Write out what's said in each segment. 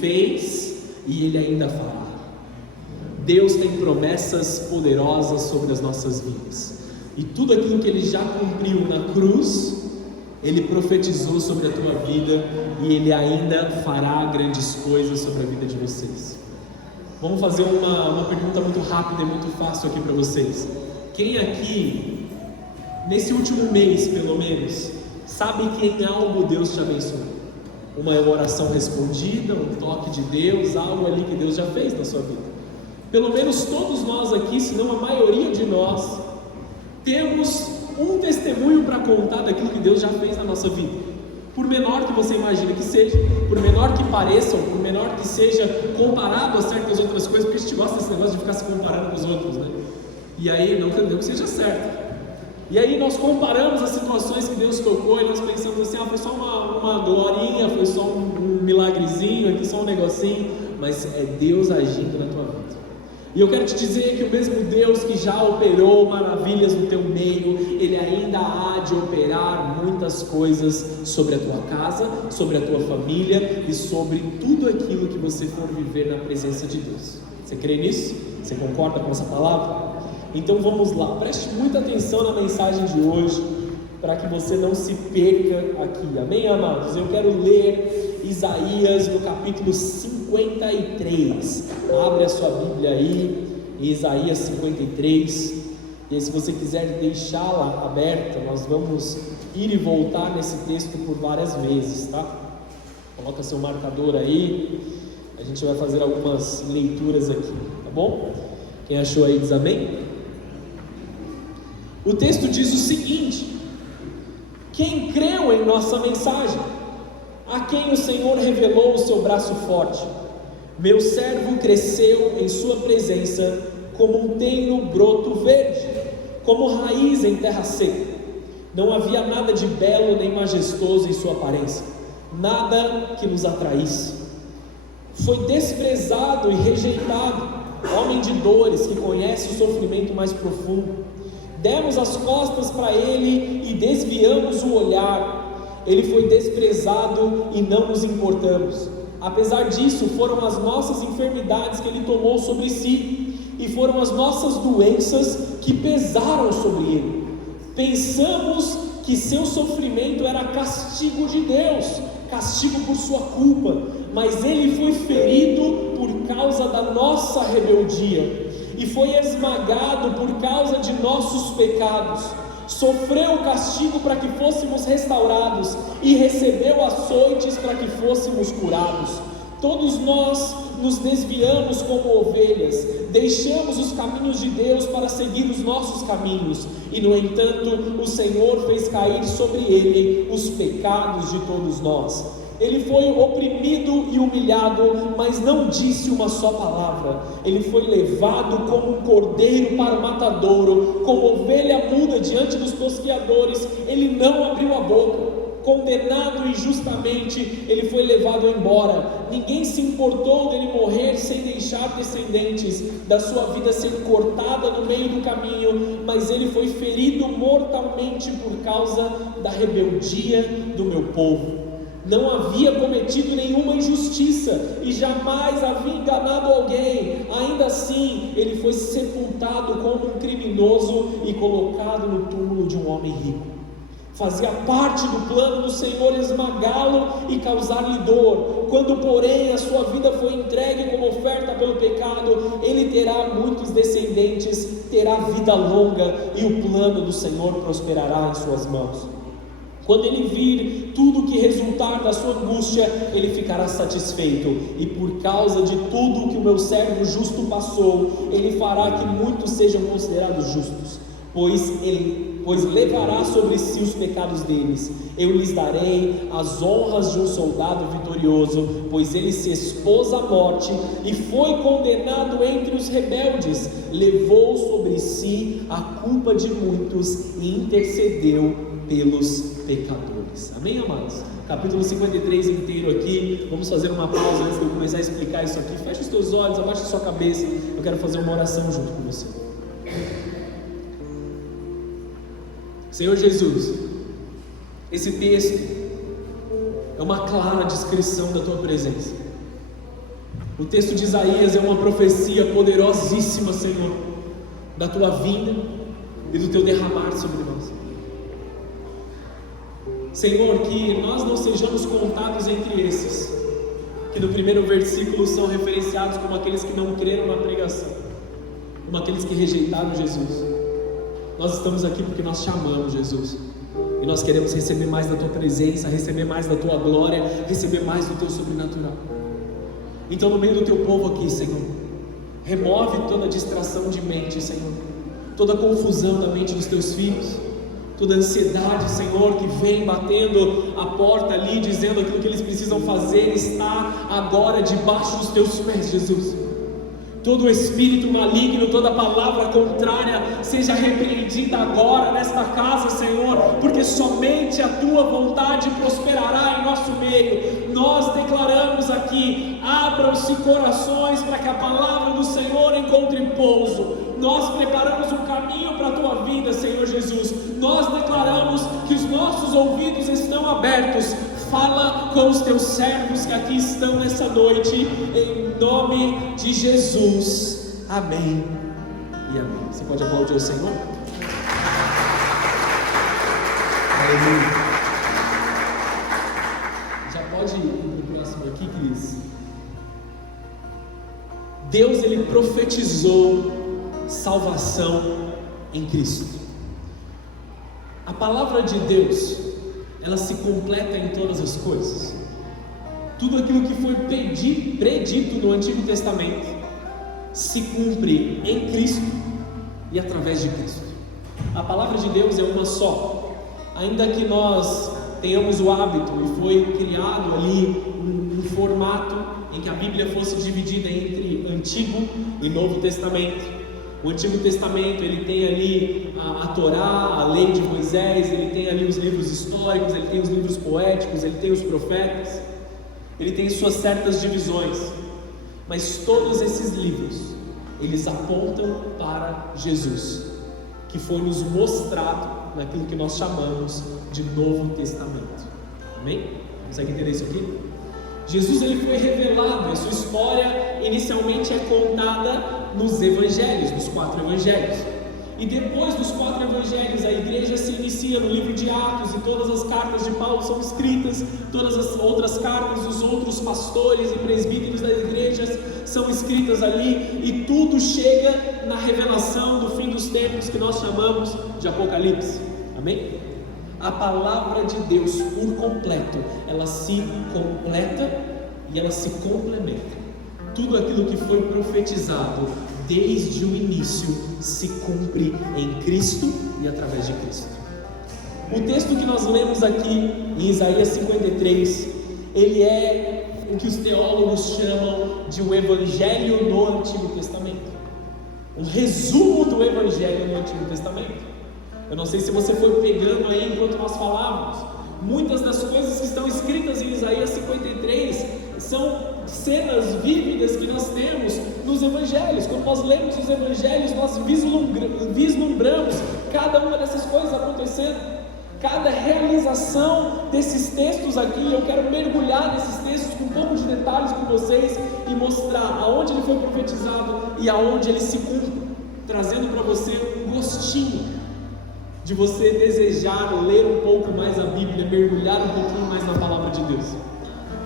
fez e Ele ainda fará. Deus tem promessas poderosas sobre as nossas vidas, e tudo aquilo que Ele já cumpriu na cruz, Ele profetizou sobre a tua vida, e Ele ainda fará grandes coisas sobre a vida de vocês. Vamos fazer uma pergunta muito rápida e muito fácil aqui para vocês. Quem aqui, nesse último mês pelo menos, sabe que em algo Deus te abençoou? Uma oração respondida, um toque de Deus, algo ali que Deus já fez na sua vida. Pelo menos todos nós aqui, se não a maioria de nós, temos um testemunho para contar daquilo que Deus já fez na nossa vida. Por menor que você imagine que seja, por menor que pareça, ou por menor que seja comparado a certas outras coisas, porque a gente gosta desse negócio de ficar se comparando com os outros, né? E aí, não que seja certo. E aí nós comparamos as situações que Deus tocou, e nós pensamos assim, foi só uma glorinha, foi só um milagrezinho, aqui só um negocinho, mas é Deus agindo na tua vida. E eu quero te dizer que o mesmo Deus que já operou maravilhas no teu meio, Ele ainda há de operar muitas coisas sobre a tua casa, sobre a tua família e sobre tudo aquilo que você for viver na presença de Deus. Você crê nisso? Você concorda com essa palavra? Então vamos lá, preste muita atenção na mensagem de hoje, para que você não se perca aqui, amém, amados? Eu quero ler Isaías no capítulo 53, abre a sua Bíblia aí, Isaías 53, e aí, se você quiser deixá-la aberta, nós vamos ir e voltar nesse texto por várias vezes, tá? Coloca seu marcador aí, a gente vai fazer algumas leituras aqui, tá bom? Quem achou aí diz amém? O texto diz o seguinte: quem creu em nossa mensagem, a quem o Senhor revelou o seu braço forte, meu servo cresceu em sua presença como um tenro broto verde, como raiz em terra seca. Não havia nada de belo nem majestoso em sua aparência, nada que nos atraísse. Foi desprezado e rejeitado, homem de dores, que conhece o sofrimento mais profundo. Demos as costas para ele e desviamos o olhar. Ele foi desprezado e não nos importamos. Apesar disso, foram as nossas enfermidades que ele tomou sobre si, e foram as nossas doenças que pesaram sobre ele. Pensamos que seu sofrimento era castigo de Deus, castigo por sua culpa, mas ele foi ferido por causa da nossa rebeldia, e foi esmagado por causa de nossos pecados. Sofreu o castigo para que fôssemos restaurados, e recebeu açoites para que fôssemos curados. Todos nós nos desviamos como ovelhas, deixamos os caminhos de Deus para seguir os nossos caminhos, e no entanto o Senhor fez cair sobre ele os pecados de todos nós. Ele foi oprimido e humilhado, mas não disse uma só palavra. Ele foi levado como um cordeiro para o matadouro, como ovelha muda diante dos tosqueadores, ele não abriu a boca. Condenado injustamente, ele foi levado embora. Ninguém se importou dele morrer sem deixar descendentes, da sua vida ser cortada no meio do caminho, mas ele foi ferido mortalmente por causa da rebeldia do meu povo. Não havia cometido nenhuma injustiça e jamais havia enganado alguém. Ainda assim, ele foi sepultado como um criminoso e colocado no túmulo de um homem rico. Fazia parte do plano do Senhor esmagá-lo e causar-lhe dor. Quando, porém, a sua vida foi entregue como oferta pelo pecado, ele terá muitos descendentes, terá vida longa, e o plano do Senhor prosperará em suas mãos. Quando ele vir tudo que resultar da sua angústia, ele ficará satisfeito, e por causa de tudo que o meu servo justo passou, ele fará que muitos sejam considerados justos, pois levará sobre si os pecados deles. Eu lhes darei as honras de um soldado vitorioso, pois ele se expôs à morte e foi condenado entre os rebeldes, levou sobre si a culpa de muitos e intercedeu pelos pecadores. Amém, amados? Capítulo 53 inteiro aqui. Vamos fazer uma pausa antes de eu começar a explicar isso aqui. Feche os teus olhos, abaixa a sua cabeça. Eu quero fazer uma oração junto com você. Senhor Jesus, esse texto é uma clara descrição da tua presença. O texto de Isaías é uma profecia poderosíssima, Senhor, da tua vinda e do teu derramar sobre nós. Senhor, que nós não sejamos contados entre esses, que no primeiro versículo são referenciados como aqueles que não creram na pregação, como aqueles que rejeitaram Jesus. Nós estamos aqui porque nós te amamos, Jesus, e nós queremos receber mais da tua presença, receber mais da tua glória, receber mais do teu sobrenatural. Então, no meio do teu povo aqui, Senhor, remove toda distração de mente, Senhor, toda confusão da mente dos teus filhos, toda ansiedade, Senhor, que vem batendo a porta ali, dizendo aquilo que eles precisam fazer, está agora debaixo dos teus pés, Jesus. Todo espírito maligno, toda palavra contrária, seja repreendida agora nesta casa, Senhor, porque somente a tua vontade prosperará em nosso meio. Nós declaramos aqui: abram-se corações para que a palavra do Senhor encontre pouso. Nós preparamos um caminho para a tua vida, Senhor Jesus. Nós declaramos que os nossos ouvidos estão abertos. Fala com os teus servos que aqui estão nessa noite, em nome de Jesus. Amém e amém. Você pode aplaudir o Senhor? Aleluia. Já pode ir para o próximo aqui, Cris. Deus, Ele profetizou salvação em Cristo. A palavra de Deus, ela se completa em todas as coisas. Tudo aquilo que foi predito no Antigo Testamento se cumpre em Cristo e através de Cristo. A palavra de Deus é uma só. Ainda que nós tenhamos o hábito, e foi criado ali um formato em que a Bíblia fosse dividida entre Antigo e Novo Testamento. O Antigo Testamento, ele tem ali a Torá, a lei de Moisés, ele tem ali os livros históricos, ele tem os livros poéticos, ele tem os profetas, ele tem suas certas divisões, mas todos esses livros, eles apontam para Jesus, que foi nos mostrado naquilo que nós chamamos de Novo Testamento. Amém? Consegue entender isso aqui? Jesus, ele foi revelado, a sua história inicialmente é contada nos evangelhos, nos 4 evangelhos, e depois dos 4 evangelhos a igreja se inicia no livro de Atos, e todas as cartas de Paulo são escritas, todas as outras cartas dos outros pastores e presbíteros das igrejas são escritas ali, e tudo chega na revelação do fim dos tempos que nós chamamos de Apocalipse. Amém? A palavra de Deus por completo, ela se completa e ela se complementa. Tudo aquilo que foi profetizado desde o início se cumpre em Cristo e através de Cristo. O texto que nós lemos aqui em Isaías 53, ele é o que os teólogos chamam de um evangelho no Antigo Testamento, um resumo do evangelho no Antigo Testamento. Eu não sei se você foi pegando aí enquanto nós falávamos, muitas das coisas que estão escritas em Isaías 53 são cenas vívidas que nós temos nos evangelhos. Quando nós lemos os evangelhos, nós vislumbramos cada uma dessas coisas acontecendo, cada realização desses textos aqui. Eu quero mergulhar nesses textos com um pouco de detalhes com vocês e mostrar aonde ele foi profetizado e aonde ele se cumpre, trazendo para você um gostinho de você desejar ler um pouco mais a Bíblia, mergulhar um pouquinho mais na palavra de Deus.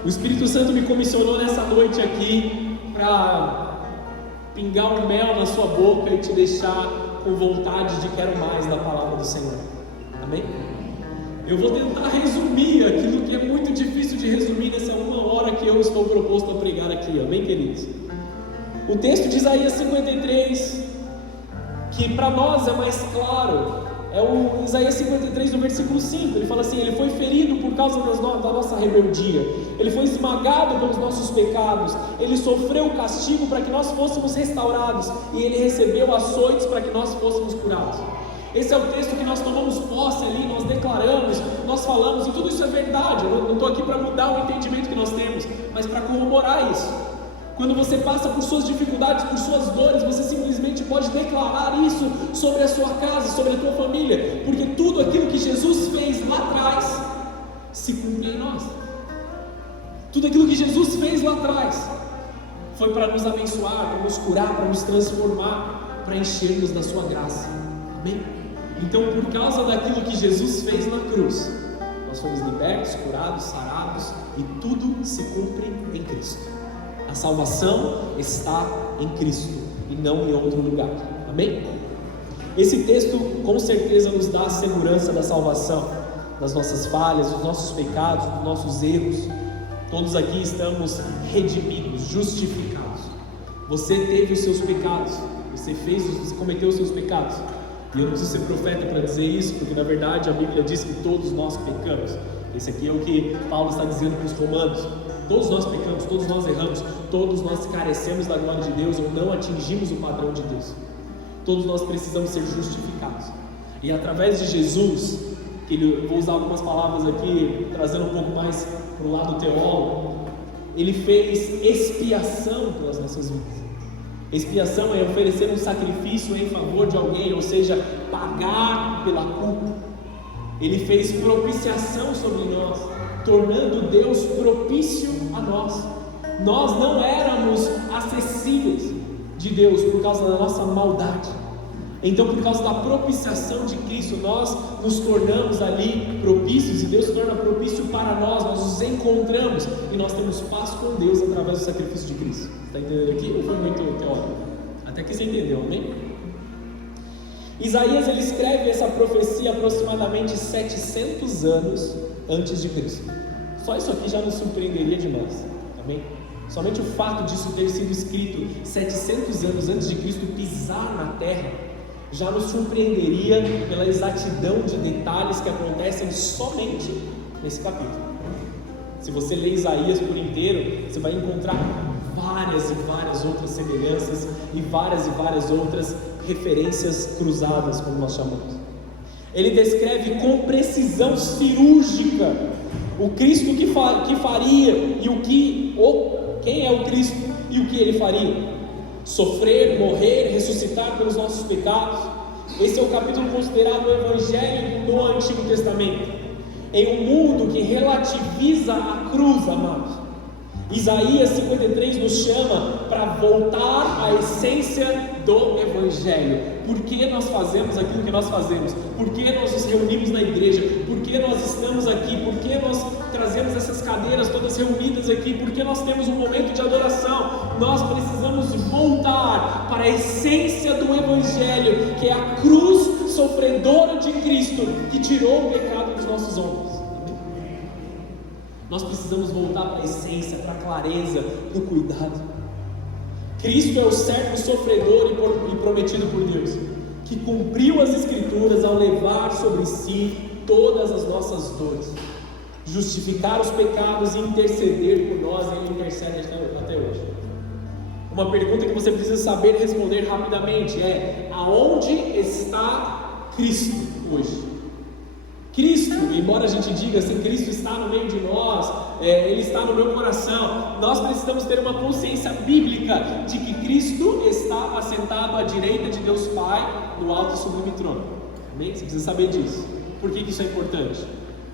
O Espírito Santo me comissionou nessa noite aqui para pingar um mel na sua boca e te deixar com vontade de quero mais da palavra do Senhor. Amém? Eu vou tentar resumir aquilo que é muito difícil de resumir nessa 1 hora que eu estou proposto a pregar aqui. Amém, queridos? O texto de Isaías 53, que para nós é mais claro, é o Isaías 53 no versículo 5, ele fala assim: ele foi ferido por causa da nossa rebeldia, ele foi esmagado pelos nossos pecados, ele sofreu o castigo para que nós fôssemos restaurados, e ele recebeu açoites para que nós fôssemos curados. Esse é o texto que nós tomamos posse ali, nós declaramos, nós falamos, e tudo isso é verdade. Eu não estou aqui para mudar o entendimento que nós temos, mas para corroborar isso. Quando você passa por suas dificuldades, por suas dores, você simplesmente pode declarar isso sobre a sua casa, sobre a tua família, porque tudo aquilo que Jesus fez lá atrás se cumpre em nós. Tudo aquilo que Jesus fez lá atrás foi para nos abençoar, para nos curar, para nos transformar, para encher-nos da sua graça. Amém? Então, por causa daquilo que Jesus fez na cruz, nós fomos libertos, curados, sarados, e tudo se cumpre em Cristo. A salvação está em Cristo e não em outro lugar. Amém? Esse texto com certeza nos dá a segurança da salvação, das nossas falhas, dos nossos pecados, dos nossos erros. Todos aqui estamos redimidos, justificados. Você teve os seus pecados, você cometeu os seus pecados. E eu não preciso ser profeta para dizer isso, porque na verdade a Bíblia diz que todos nós pecamos. Esse aqui é o que Paulo está dizendo para os romanos. Todos nós pecamos, todos nós erramos, todos nós carecemos da glória de Deus ou não atingimos o padrão de Deus. Todos nós precisamos ser justificados. E através de Jesus, eu vou usar algumas palavras aqui, trazendo um pouco mais para o lado teólogo, Ele fez expiação pelas nossas vidas. Expiação é oferecer um sacrifício em favor de alguém, ou seja, pagar pela culpa. Ele fez propiciação sobre nós, tornando Deus propício a nós. Nós não éramos acessíveis de Deus por causa da nossa maldade. Então, por causa da propiciação de Cristo, nós nos tornamos ali propícios, e Deus se torna propício para nós nos encontramos, e nós temos paz com Deus através do sacrifício de Cristo. Está entendendo aqui? Ou foi muito teórico? Até que você entendeu, amém? Isaías, ele escreve essa profecia aproximadamente 700 anos antes de Cristo. Só isso aqui já nos surpreenderia demais, amém? Somente o fato disso ter sido escrito 700 anos antes de Cristo pisar na terra já nos surpreenderia pela exatidão de detalhes que acontecem somente nesse capítulo. Se você ler Isaías por inteiro, você vai encontrar várias e várias outras semelhanças e várias outras referências cruzadas, como nós chamamos. Ele descreve com precisão cirúrgica o Cristo que faria e quem é o Cristo e o que ele faria. Sofrer, morrer, ressuscitar pelos nossos pecados. Esse é o capítulo considerado o Evangelho no Antigo Testamento, em um mundo que relativiza a cruz, amados. Isaías 53 nos chama para voltar à essência do Evangelho. Por que nós fazemos aquilo que nós fazemos? Por que nós nos reunimos na igreja? Por que nós estamos aqui? Por que nós trazemos essas cadeiras todas reunidas aqui? Por que nós temos um momento de adoração? Nós precisamos voltar para a essência do Evangelho, que é a cruz sofredora de Cristo, que tirou o pecado dos nossos ombros. Nós precisamos voltar para a essência, para a clareza, para o cuidado. Cristo é o servo sofredor e prometido por Deus, que cumpriu as Escrituras ao levar sobre si todas as nossas dores, justificar os pecados e interceder por nós, e Ele intercede até hoje. Uma pergunta que você precisa saber responder rapidamente é: aonde está Cristo hoje? Cristo, embora a gente diga assim, Cristo está no meio de nós, Ele está no meu coração, nós precisamos ter uma consciência bíblica de que Cristo está assentado à direita de Deus Pai, no alto e sublime trono. Amém? Você precisa saber disso. Por que isso é importante?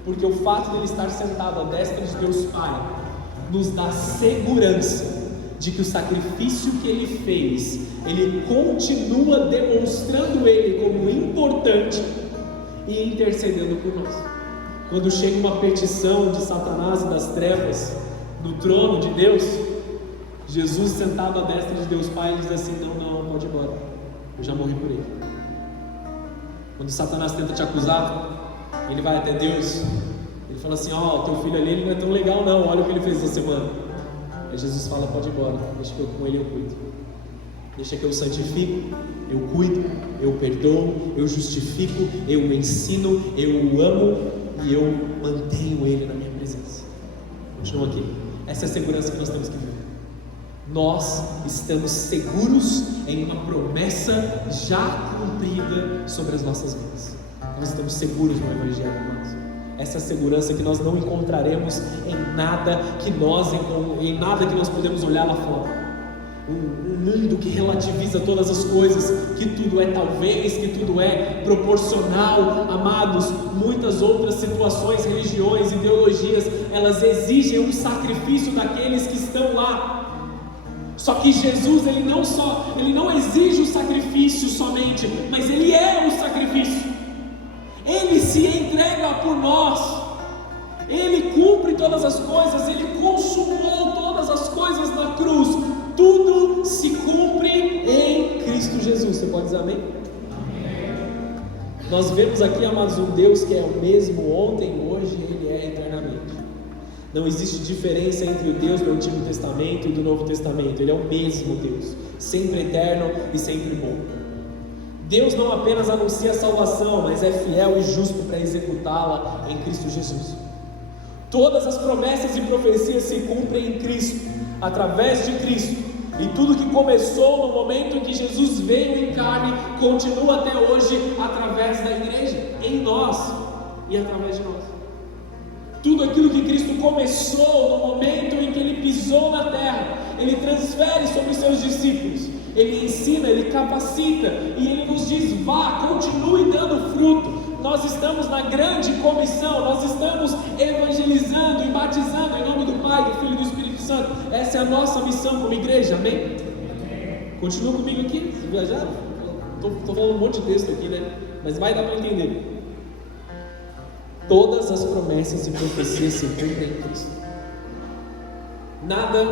Porque o fato de Ele estar sentado à destra de Deus Pai nos dá segurança de que o sacrifício que Ele fez, Ele continua demonstrando Ele como importante e intercedendo por nós. Quando chega uma petição de Satanás e das trevas no trono de Deus, Jesus sentado à destra de Deus Pai, ele diz assim: não, pode ir embora, eu já morri por ele. Quando Satanás tenta te acusar, ele vai até Deus, ele fala assim: teu filho ali, ele não é tão legal não, olha o que ele fez essa semana. Aí Jesus fala: pode ir embora, deixa que eu com ele eu cuido. Deixa que eu santifico, eu cuido, eu perdoo, eu justifico, eu ensino, eu o amo e eu mantenho ele na minha presença. Continua aqui. Essa é a segurança que nós temos que viver. Nós estamos seguros em uma promessa já cumprida sobre as nossas vidas. Nós estamos seguros no Evangelho, irmãos. Essa segurança que nós não encontraremos em nada que nós podemos olhar lá fora. Um mundo que relativiza todas as coisas, que tudo é talvez, que tudo é proporcional. Amados, muitas outras situações, religiões, ideologias, elas exigem um sacrifício daqueles que estão lá. Só que Jesus, ele não exige o sacrifício somente, mas ele é o sacrifício. Ele se entrega por nós. Ele cumpre todas as coisas, ele consumou todas as coisas na cruz. Tudo se cumpre em Cristo Jesus. Você pode dizer amém? Amém. Nós vemos aqui, amados, um Deus que é o mesmo ontem, hoje e ele é eternamente. Não existe diferença entre o Deus do Antigo Testamento e do Novo Testamento. Ele é o mesmo Deus, sempre eterno e sempre bom. Deus não apenas anuncia a salvação, mas é fiel e justo para executá-la em Cristo Jesus. Todas as promessas e profecias se cumprem em Cristo, através de Cristo. E tudo que começou no momento em que Jesus veio em carne, continua até hoje através da igreja, em nós e através de nós. Tudo aquilo que Cristo começou no momento em que Ele pisou na terra, Ele transfere sobre os seus discípulos. Ele ensina, Ele capacita e Ele nos diz: vá, continue dando fruto. Nós estamos na grande comissão, nós estamos evangelizando e batizando em nome do Pai, do Filho e do Espírito Santo. Essa é a nossa missão como igreja, amém? Continua comigo aqui, se viajaram? Estou falando um monte de texto aqui, né? Mas vai dar para entender. Todas as promessas e profecias se cumprem em Cristo. Nada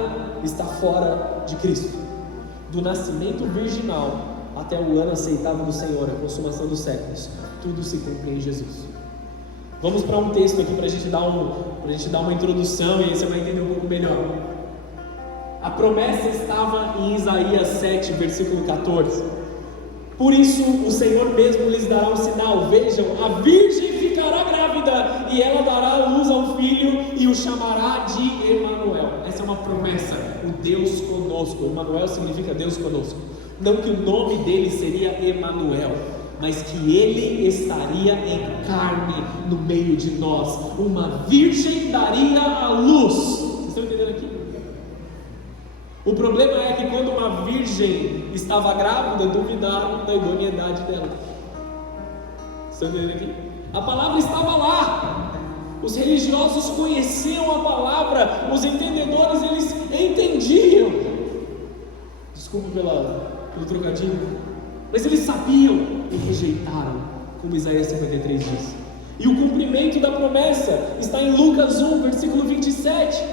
está fora de Cristo. Do nascimento virginal até o ano aceitável do Senhor, a consumação dos séculos, tudo se cumpre em Jesus. Vamos para um texto aqui para a gente dar uma introdução e aí você vai entender um pouco melhor. A promessa estava em Isaías 7, versículo 14. Por isso o Senhor mesmo lhes dará um sinal. Vejam, a virgem ficará grávida e ela dará à luz a um filho e o chamará de Emanuel. Essa é uma promessa, o Deus conosco. Emanuel significa Deus conosco. Não que o nome dele seria Emanuel, mas que ele estaria em carne no meio de nós. Uma virgem daria à luz. Vocês estão entendendo aqui? O problema é que quando uma virgem estava grávida, duvidaram da idoneidade dela. Vocês estão entendendo aqui? A palavra estava lá. Os religiosos conheciam a palavra, os entendedores, eles entendiam. Desculpa pelo trocadilho, mas eles sabiam e rejeitaram, como Isaías 53 diz. E o cumprimento da promessa está em Lucas 1, versículo 27.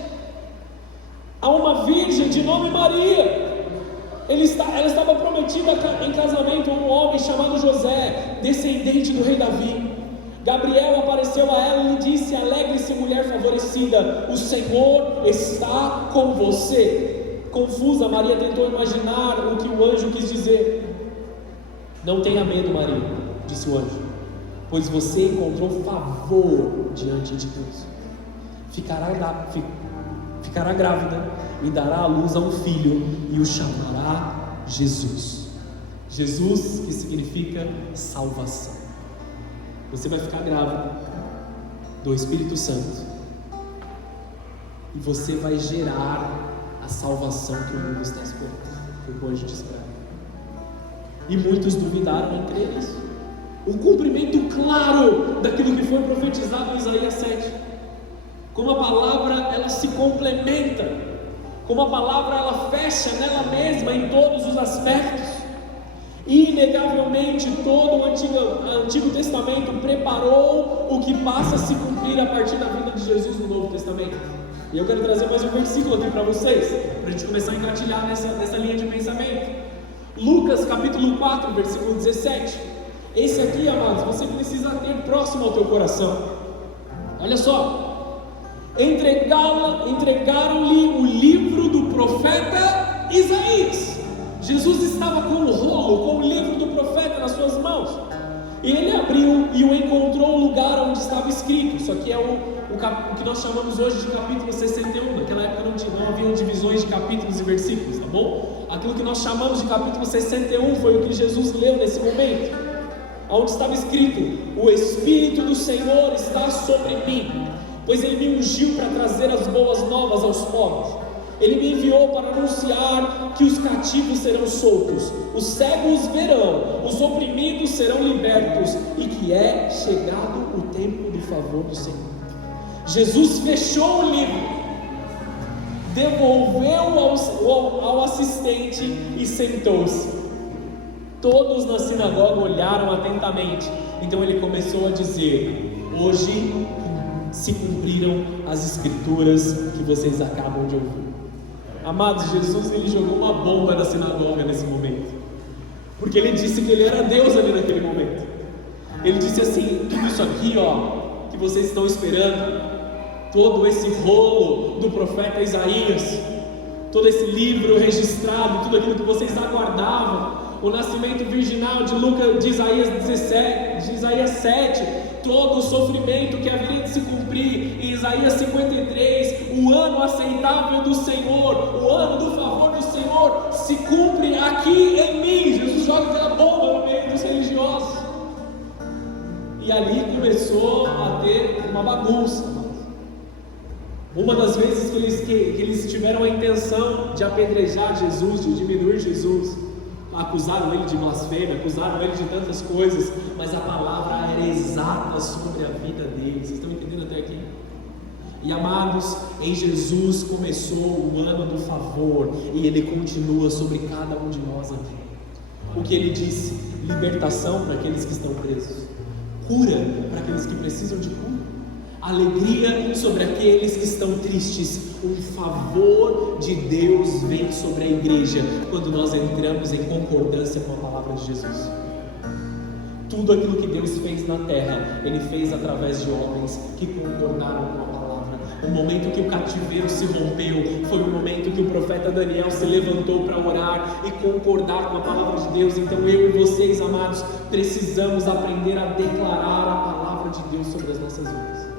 Há uma virgem de nome Maria. Ela estava prometida em casamento a um homem chamado José, descendente do rei Davi. Gabriel apareceu a ela e lhe disse: alegre-se, mulher favorecida, o Senhor está com você. Confusa, Maria tentou imaginar o que o anjo quis dizer. Não tenha medo, Maria, disse o anjo, pois você encontrou favor diante de Deus. Ficará grávida e dará à luz a um filho e o chamará Jesus. Jesus, que significa salvação. Você vai ficar grávida do Espírito Santo e você vai gerar a salvação que o mundo está esperando. Foi o que o anjo disse para ela. E muitos duvidaram em crer nisso. O cumprimento claro daquilo que foi profetizado em Isaías 7. Como a palavra ela se complementa, como a palavra ela fecha nela mesma em todos os aspectos. Inegavelmente todo o Antigo Testamento preparou o que passa a se cumprir a partir da vinda de Jesus no Novo Testamento. E eu quero trazer mais um versículo aqui para vocês, para a gente começar a engatilhar nessa linha de pensamento. Lucas capítulo 4, versículo 17. Esse aqui, amados, você precisa ter próximo ao teu coração. Olha só. Entregaram-lhe o livro do profeta Isaías. Jesus estava com o rolo, com o livro do profeta nas suas mãos. E ele abriu e o encontrou no lugar onde estava escrito. Isso aqui é o que nós chamamos hoje de capítulo 61. Naquela época não havia divisões de capítulos e versículos, tá bom? Aquilo que nós chamamos de capítulo 61 foi o que Jesus leu nesse momento, onde estava escrito: o Espírito do Senhor está sobre mim, pois Ele me ungiu para trazer as boas novas aos pobres. Ele me enviou para anunciar que os cativos serão soltos, os cegos verão, os oprimidos serão libertos, e que é chegado o tempo do favor do Senhor. Jesus fechou o livro, devolveu ao assistente e sentou-se. Todos na sinagoga olharam atentamente. Então ele começou a dizer: hoje se cumpriram as escrituras que vocês acabam de ouvir. Amados, Jesus, ele jogou uma bomba na sinagoga nesse momento, porque ele disse que ele era Deus ali naquele momento. Ele disse assim: tudo isso aqui, que vocês estão esperando, todo esse rolo do profeta Isaías, todo esse livro registrado, tudo aquilo que vocês aguardavam, o nascimento virginal de Isaías 17, de Isaías 7, todo o sofrimento que haveria de se cumprir em Isaías 53, o ano aceitável do Senhor, o ano do favor do Senhor, se cumpre aqui em mim. Jesus joga aquela bomba no meio dos religiosos. E ali começou a ter uma bagunça. Uma das vezes que eles tiveram a intenção de apedrejar Jesus, de diminuir Jesus, acusaram ele de blasfêmia, acusaram ele de tantas coisas, mas a palavra era exata sobre a vida dele. Vocês estão entendendo até aqui? E amados, em Jesus começou o ano do favor, e ele continua sobre cada um de nós aqui. O que ele disse: libertação para aqueles que estão presos, cura para aqueles que precisam de cura, alegria sobre aqueles que estão tristes. Um favor de Deus vem sobre a igreja quando nós entramos em concordância com a palavra de Jesus. Tudo aquilo que Deus fez na terra, Ele fez através de homens que concordaram com a palavra. O momento que o cativeiro se rompeu foi o momento que o profeta Daniel se levantou para orar e concordar com a palavra de Deus. Então eu e vocês, amados, precisamos aprender a declarar a palavra de Deus sobre as nossas vidas,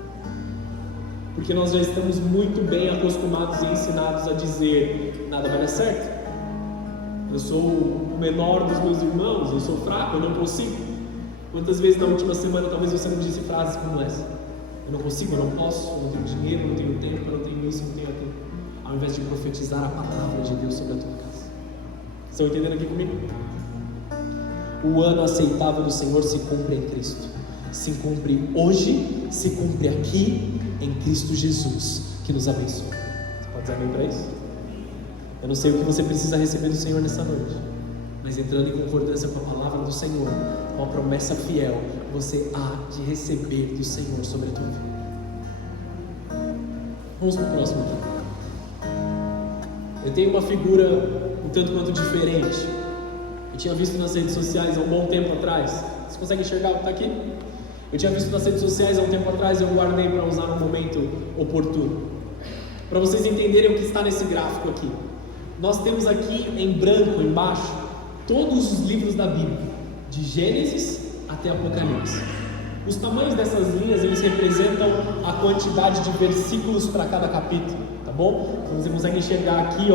porque nós já estamos muito bem acostumados e ensinados a dizer: nada vai dar certo, eu sou o menor dos meus irmãos, eu sou fraco, eu não consigo. Quantas vezes na última semana talvez você não disse frases como essa: eu não consigo, eu não posso, eu não tenho dinheiro, eu não tenho tempo, eu não tenho isso, eu não tenho aquilo, ao invés de profetizar a palavra de Deus sobre a tua casa. Estão entendendo aqui comigo? O ano aceitável do Senhor se cumpre em Cristo, se cumpre hoje, se cumpre aqui em Cristo Jesus, que nos abençoa. Você pode dizer amém para isso? Eu não sei o que você precisa receber do Senhor nessa noite, mas entrando em concordância com a palavra do Senhor, com a promessa fiel, você há de receber do Senhor sobre a tua vida. Vamos para o próximo aqui. Eu tenho uma figura um tanto quanto diferente. Eu tinha visto nas redes sociais há um bom tempo atrás. Você consegue enxergar o que está aqui? Eu tinha visto nas redes sociais há um tempo atrás, eu guardei para usar no momento oportuno. Para vocês entenderem o que está nesse gráfico aqui. Nós temos aqui em branco, embaixo, todos os livros da Bíblia, de Gênesis até Apocalipse. Os tamanhos dessas linhas, eles representam a quantidade de versículos para cada capítulo, tá bom? Então você consegue enxergar aqui,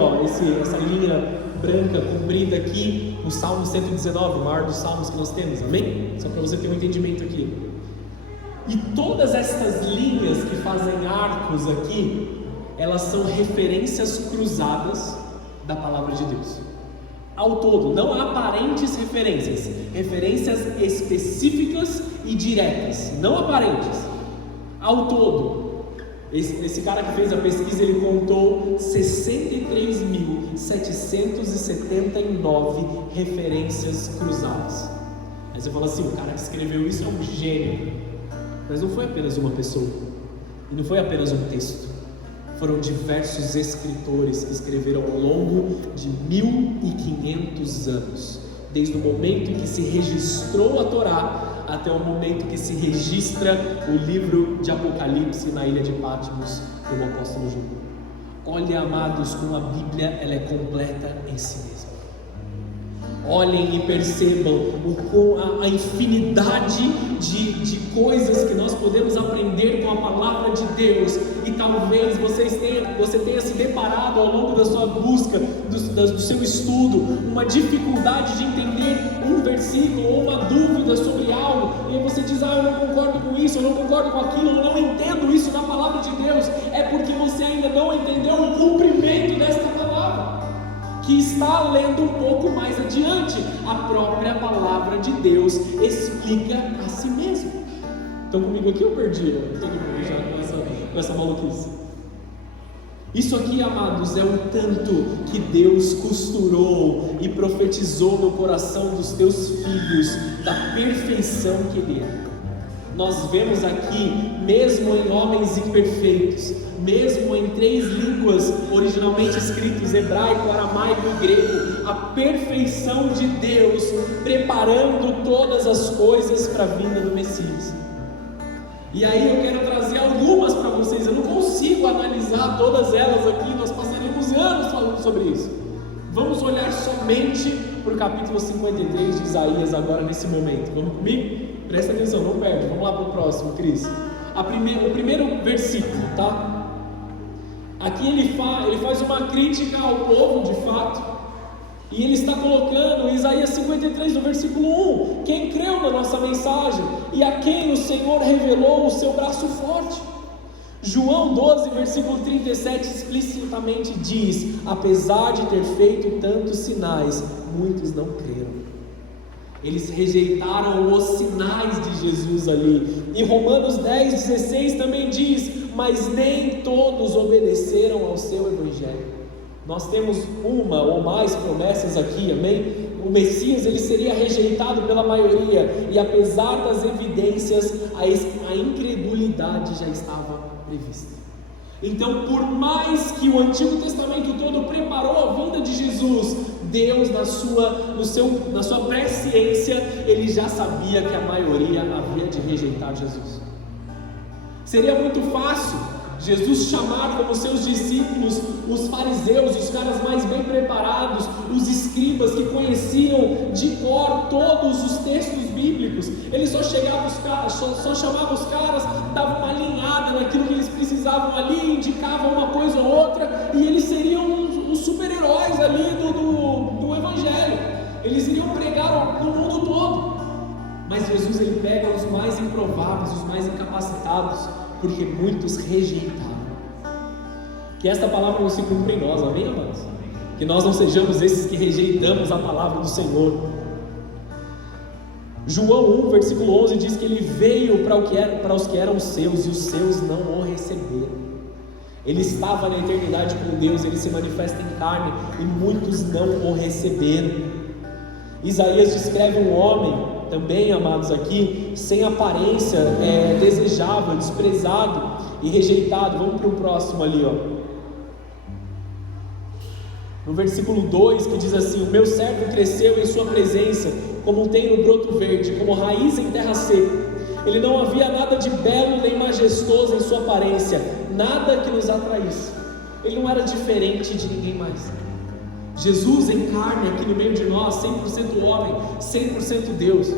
essa linha branca comprida aqui no Salmo 119, o maior dos salmos que nós temos, amém? Só para você ter um entendimento aqui. E todas estas linhas que fazem arcos aqui, elas são referências cruzadas da palavra de Deus. Ao todo, não há aparentes referências, referências específicas e diretas, não aparentes. Ao todo, esse cara que fez a pesquisa, ele contou 63.779 referências cruzadas. Aí você fala assim: o cara que escreveu isso é um gênio. Mas não foi apenas uma pessoa, e não foi apenas um texto. Foram diversos escritores que escreveram ao longo de 1500 anos, desde o momento em que se registrou a Torá até o momento que se registra o livro de Apocalipse na ilha de Patmos pelo apóstolo João. Olha, amados, como a Bíblia ela é completa em si mesma. Olhem e percebam a infinidade de coisas que nós podemos aprender com a palavra de Deus. E talvez você tenha se deparado ao longo da sua busca, do seu estudo, uma dificuldade de entender um versículo ou uma dúvida sobre algo, e aí você diz: eu não concordo com isso, eu não concordo com aquilo, eu não entendo isso na palavra de Deus. É porque você ainda não entendeu o cumprimento desta palavra, que está lendo um pouco mais adiante. A própria palavra de Deus explica a si mesmo. Estão comigo aqui ou perdi? Eu tenho que já com essa maluquice. Isso aqui, amados, é o tanto que Deus costurou e profetizou no coração dos teus filhos da perfeição que Ele é. Nós vemos aqui, mesmo em homens imperfeitos, mesmo em 3 línguas originalmente escritas, hebraico, aramaico e grego, a perfeição de Deus preparando todas as coisas para a vinda do Messias. E aí eu quero trazer algumas para vocês. Eu não consigo analisar todas elas aqui, nós passaríamos anos falando sobre isso. Vamos olhar somente para o capítulo 53 de Isaías agora nesse momento. Vamos comigo? Presta atenção, não perde. Vamos lá para o próximo, Cris. O primeiro versículo, tá? Aqui ele faz uma crítica ao povo, de fato. E ele está colocando em Isaías 53, no versículo 1, quem creu na nossa mensagem e a quem o Senhor revelou o seu braço forte. João 12, versículo 37, explicitamente diz: apesar de ter feito tantos sinais, muitos não creram. Eles rejeitaram os sinais de Jesus ali. E Romanos 10, 16 também diz: mas nem todos obedeceram ao seu evangelho. Nós temos uma ou mais promessas aqui, amém? O Messias, ele seria rejeitado pela maioria, e apesar das evidências, a incredulidade já estava prevista. Então, por mais que o Antigo Testamento todo preparou a vinda de Jesus, Deus, na sua presciência, ele já sabia que a maioria havia de rejeitar Jesus. Seria muito fácil Jesus chamar como seus discípulos os fariseus, os caras mais bem preparados, os escribas que conheciam de cor todos os textos bíblicos. Ele só chamava os caras, dava uma alinhada naquilo que eles precisavam ali, indicava uma coisa ou outra, e eles seriam os super-heróis ali do Evangelho. Eles iriam pregar no mundo todo. Mas Jesus, ele pega os mais improváveis, os mais incapacitados, porque muitos rejeitaram. Que esta palavra não se cumpra em nós, amém, amados? Que nós não sejamos esses que rejeitamos a palavra do Senhor. João 1, versículo 11 diz que ele veio para os que eram seus, e os seus não o receberam. Ele estava na eternidade com Deus, ele se manifesta em carne, e muitos não o receberam. Isaías descreve um homem também, amados, aqui, sem aparência, desejável, desprezado e rejeitado. Vamos para o próximo ali, ó. No versículo 2, que diz assim: o meu servo cresceu em sua presença, como tem no broto verde, como raiz em terra seca. Ele não havia nada de belo nem majestoso em sua aparência, nada que nos atraísse. Ele não era diferente de ninguém mais. Jesus em carne aqui no meio de nós, 100% homem, 100% Deus.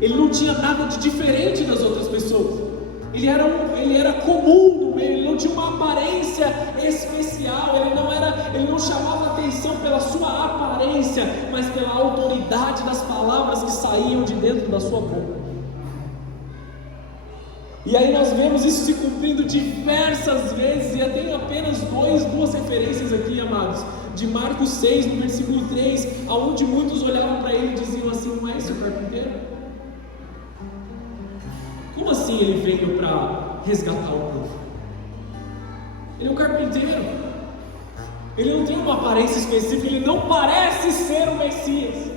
Ele não tinha nada de diferente das outras pessoas. Ele era comum no meio, ele não tinha uma aparência especial, ele não chamava atenção pela sua aparência, mas pela autoridade das palavras que saíam de dentro da sua boca. E aí nós vemos isso se cumprindo diversas vezes, e eu tenho apenas duas referências aqui, amados, de Marcos 6, no versículo 3, onde muitos olhavam para ele e diziam assim: não é esse o carpinteiro? Como assim ele veio para resgatar o povo? Ele é um carpinteiro, ele não tem uma aparência específica, ele não parece ser o Messias,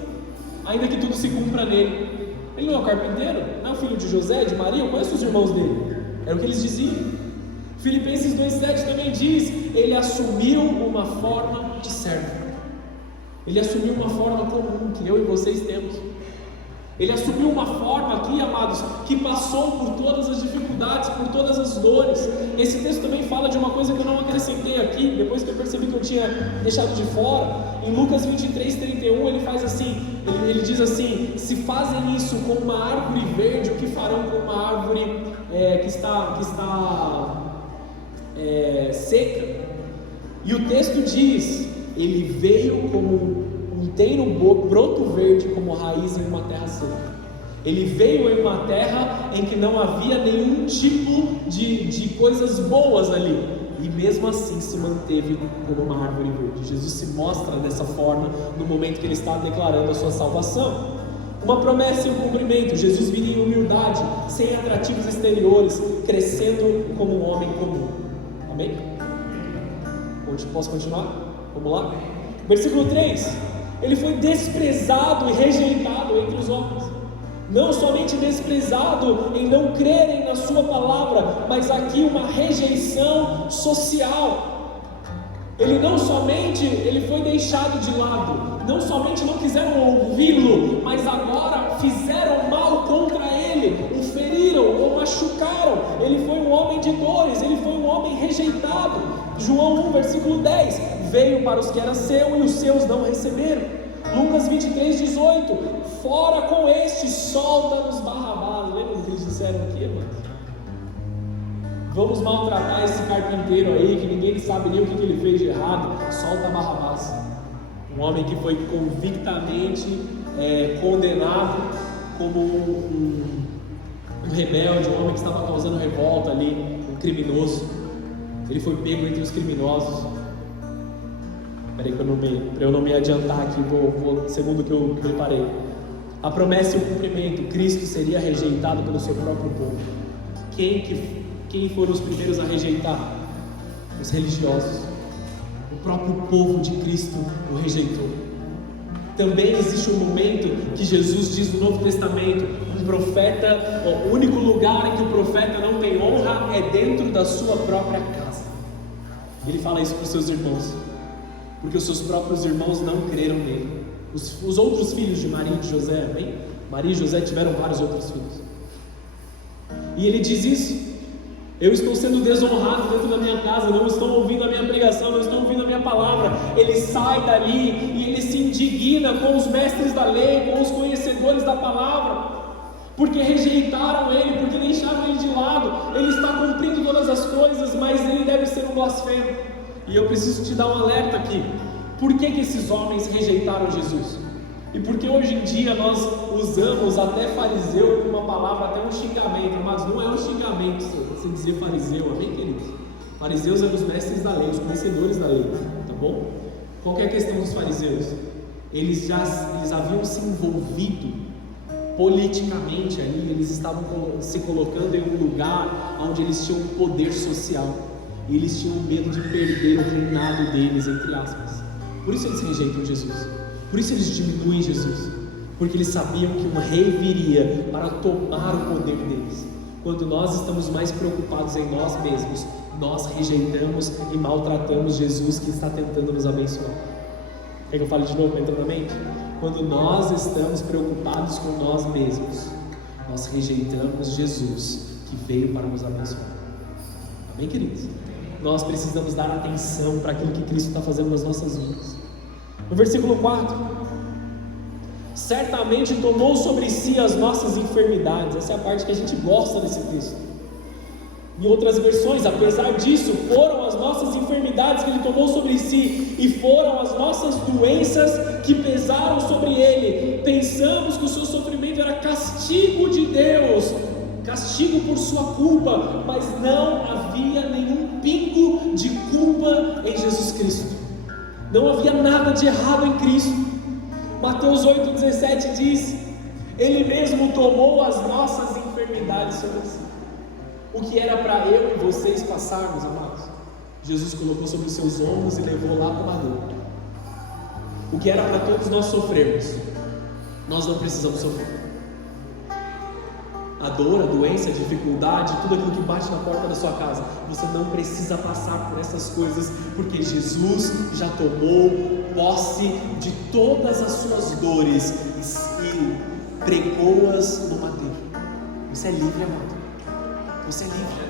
ainda que tudo se cumpra nele. Ele não é um carpinteiro? Não é o filho de José, de Maria? Eu conheço os irmãos dele. Era o que eles diziam. Filipenses 2,7 também diz: ele assumiu uma forma de servo. Ele assumiu uma forma comum que eu e vocês temos. Ele assumiu uma forma aqui, amados, que passou por todas as dificuldades, por todas as dores. Esse texto também fala de uma coisa que eu não acrescentei aqui, depois que eu percebi que eu tinha deixado de fora. Em Lucas 23:31 ele faz assim, ele diz assim: se fazem isso com uma árvore verde, o que farão com uma árvore que está seca? E o texto diz: ele veio como tem um broto verde, como raiz em uma terra seca. Ele veio em uma terra em que não havia nenhum tipo de coisas boas ali, e mesmo assim se manteve como uma árvore verde. Jesus se mostra dessa forma no momento que ele está declarando a sua salvação. Uma promessa em cumprimento: Jesus viria em humildade, sem atrativos exteriores, crescendo como um homem comum. Amém? Posso continuar? Vamos lá? Versículo 3: ele foi desprezado e rejeitado entre os homens. Não somente desprezado em não crerem na sua palavra, mas aqui uma rejeição social. Ele não somente foi deixado de lado, não somente não quiseram ouvi-lo, mas agora fizeram mal contra ele, o feriram ou machucaram. Ele foi um homem de dores, ele foi um homem rejeitado. João 1, versículo 10: veio para os que era seu e os seus não receberam. Lucas 23, 18: fora com este, solta-nos Barrabás. Lembra o que eles disseram aqui, irmãos? Vamos maltratar esse carpinteiro aí, que ninguém sabe nem o que ele fez de errado. Solta Barrabás. Um homem que foi convictamente condenado como um rebelde, um homem que estava causando revolta ali, um criminoso. Ele foi pego entre os criminosos. Peraí, para eu não me adiantar aqui, vou segundo o que eu preparei. A promessa e o cumprimento: Cristo seria rejeitado pelo seu próprio povo. Quem foram os primeiros a rejeitar? Os religiosos. O próprio povo de Cristo o rejeitou. Também existe um momento que Jesus diz no Novo Testamento: um profeta, o único lugar em que o profeta não tem honra é dentro da sua própria casa. Ele fala isso para os seus irmãos, porque os seus próprios irmãos não creram nele. Os outros filhos de Maria e de José, bem? Maria e José tiveram vários outros filhos. E ele diz isso: eu estou sendo desonrado dentro da minha casa, não estão ouvindo a minha pregação, não estão ouvindo a minha palavra. Ele sai dali e ele se indigna com os mestres da lei, com os conhecedores da palavra, porque rejeitaram ele, porque deixaram ele de lado. Ele está cumprindo todas as coisas, mas ele deve ser um blasfemo. E eu preciso te dar um alerta aqui. Por que esses homens rejeitaram Jesus? E porque hoje em dia nós usamos até fariseu como uma palavra, até um xingamento, mas não é um xingamento você dizer fariseu, amém, queridos? Fariseus eram os mestres da lei, os conhecedores da lei, tá bom? Qual que é a questão dos fariseus? Eles haviam se envolvido politicamente ali, eles estavam se colocando em um lugar onde eles tinham poder social, e eles tinham medo de perder o reinado deles, entre aspas. Por isso eles rejeitam Jesus, por isso eles diminuem Jesus, porque eles sabiam que um rei viria para tomar o poder deles. Quando nós estamos mais preocupados em nós mesmos, nós rejeitamos e maltratamos Jesus que está tentando nos abençoar. Quer que eu fale de novo para entrar na mente? Quando nós estamos preocupados com nós mesmos, nós rejeitamos Jesus que veio para nos abençoar. Amém, queridos? Nós precisamos dar atenção para aquilo que Cristo está fazendo nas nossas vidas. No versículo 4: certamente tomou sobre si as nossas enfermidades. Essa é a parte que a gente gosta desse texto. Em outras versões: apesar disso, foram as nossas enfermidades que ele tomou sobre si, e foram as nossas doenças que pesaram sobre ele. Pensamos que o seu sofrimento era castigo de Deus, castigo por sua culpa, mas não havia nenhum pingo de culpa em Jesus Cristo. Não havia nada de errado em Cristo. Mateus 8,17 diz: ele mesmo tomou as nossas enfermidades sobre si. O que era para eu e vocês passarmos, amados, Jesus colocou sobre os seus ombros e levou lá para o madeiro. O que era para todos nós sofrermos, nós não precisamos sofrer. A dor, a doença, a dificuldade, tudo aquilo que bate na porta da sua casa, você não precisa passar por essas coisas, porque Jesus já tomou posse de todas as suas dores e pregou-as no madeiro. Você é livre, amado. Você é livre.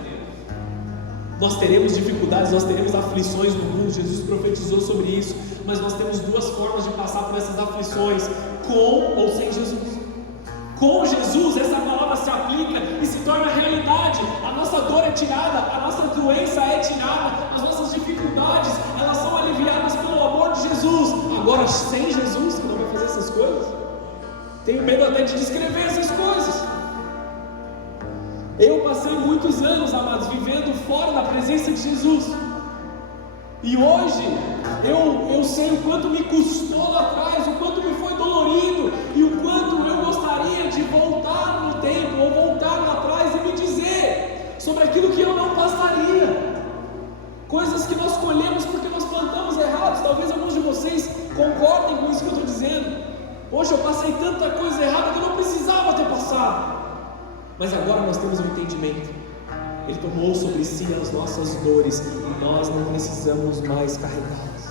Nós teremos dificuldades, nós teremos aflições no mundo. Jesus profetizou sobre isso, mas nós temos duas formas de passar por essas aflições: com ou sem Jesus. Com Jesus, essa palavra se aplica e se torna realidade. A nossa dor é tirada, a nossa doença é tirada, as nossas dificuldades, elas são aliviadas pelo amor de Jesus. Agora, sem Jesus, que não vai fazer essas coisas, tenho medo até de descrever essas coisas. Eu passei muitos anos, amados, vivendo fora da presença de Jesus, e hoje eu sei o quanto me custou lá atrás, o quanto me foi dolorido, e o quanto eu gostaria de voltar no tempo, ou voltar lá atrás e me dizer sobre aquilo que eu não passaria, coisas que nós colhemos porque nós plantamos Poxa, eu passei tanta coisa errada que eu não precisava ter passado. Mas agora nós temos um entendimento. Ele tomou sobre si as nossas dores e nós não precisamos mais carregá-las.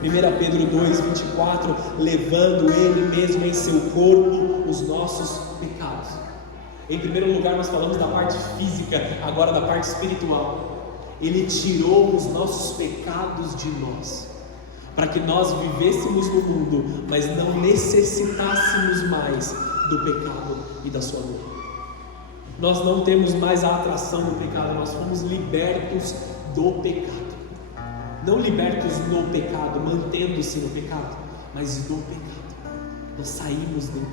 1 Pedro 2,24, levando Ele mesmo em seu corpo os nossos pecados. Em primeiro lugar nós falamos da parte física, agora da parte espiritual. Ele tirou os nossos pecados de nós, para que nós vivêssemos no mundo, mas não necessitássemos mais do pecado e da sua dor. Nós não temos mais a atração do pecado, nós fomos libertos do pecado. Não libertos no pecado, mantendo-se no pecado, mas do pecado. Nós saímos dele.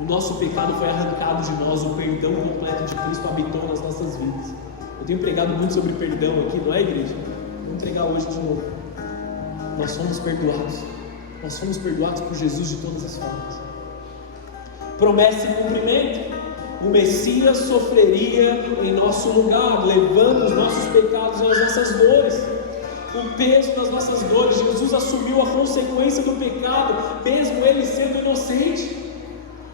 O nosso pecado foi arrancado de nós, o perdão completo de Cristo habitou nas nossas vidas. Eu tenho pregado muito sobre perdão aqui, não é, igreja? Vamos pregar hoje de novo. Nós somos perdoados. Nós somos perdoados por Jesus de todas as formas. Promessa e cumprimento. O Messias sofreria em nosso lugar, levando os nossos pecados e as nossas dores. O peso das nossas dores. Jesus assumiu a consequência do pecado, mesmo Ele sendo inocente,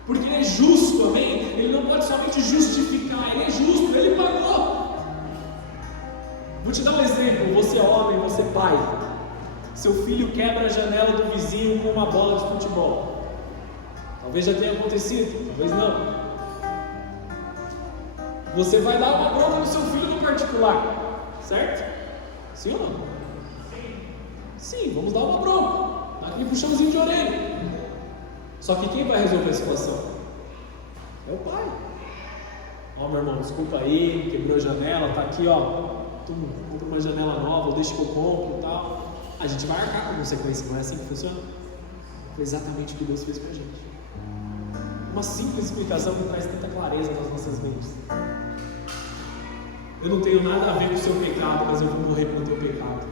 porque Ele é justo, amém? Ele não pode somente justificar, Ele é justo, Ele pagou. Vou te dar um exemplo. Você é homem, você é pai. Seu filho quebra a janela do vizinho com uma bola de futebol. Talvez já tenha acontecido, talvez não. Você vai dar uma bronca no seu filho no particular, certo? Sim ou não? Sim, vamos dar uma bronca, dá aquele puxãozinho de orelha. Só que quem vai resolver a situação? É o pai. Ó, meu irmão, desculpa aí, quebrou a janela, tá aqui, ó. Tu compra uma janela nova, deixa que eu compro e tal. A gente vai arcar com a consequência, não é assim que funciona? Foi exatamente o que Deus fez com a gente. Uma simples explicação que traz tanta clareza nas nossas mentes. Eu não tenho nada a ver com o seu pecado, mas eu vou morrer pelo teu pecado.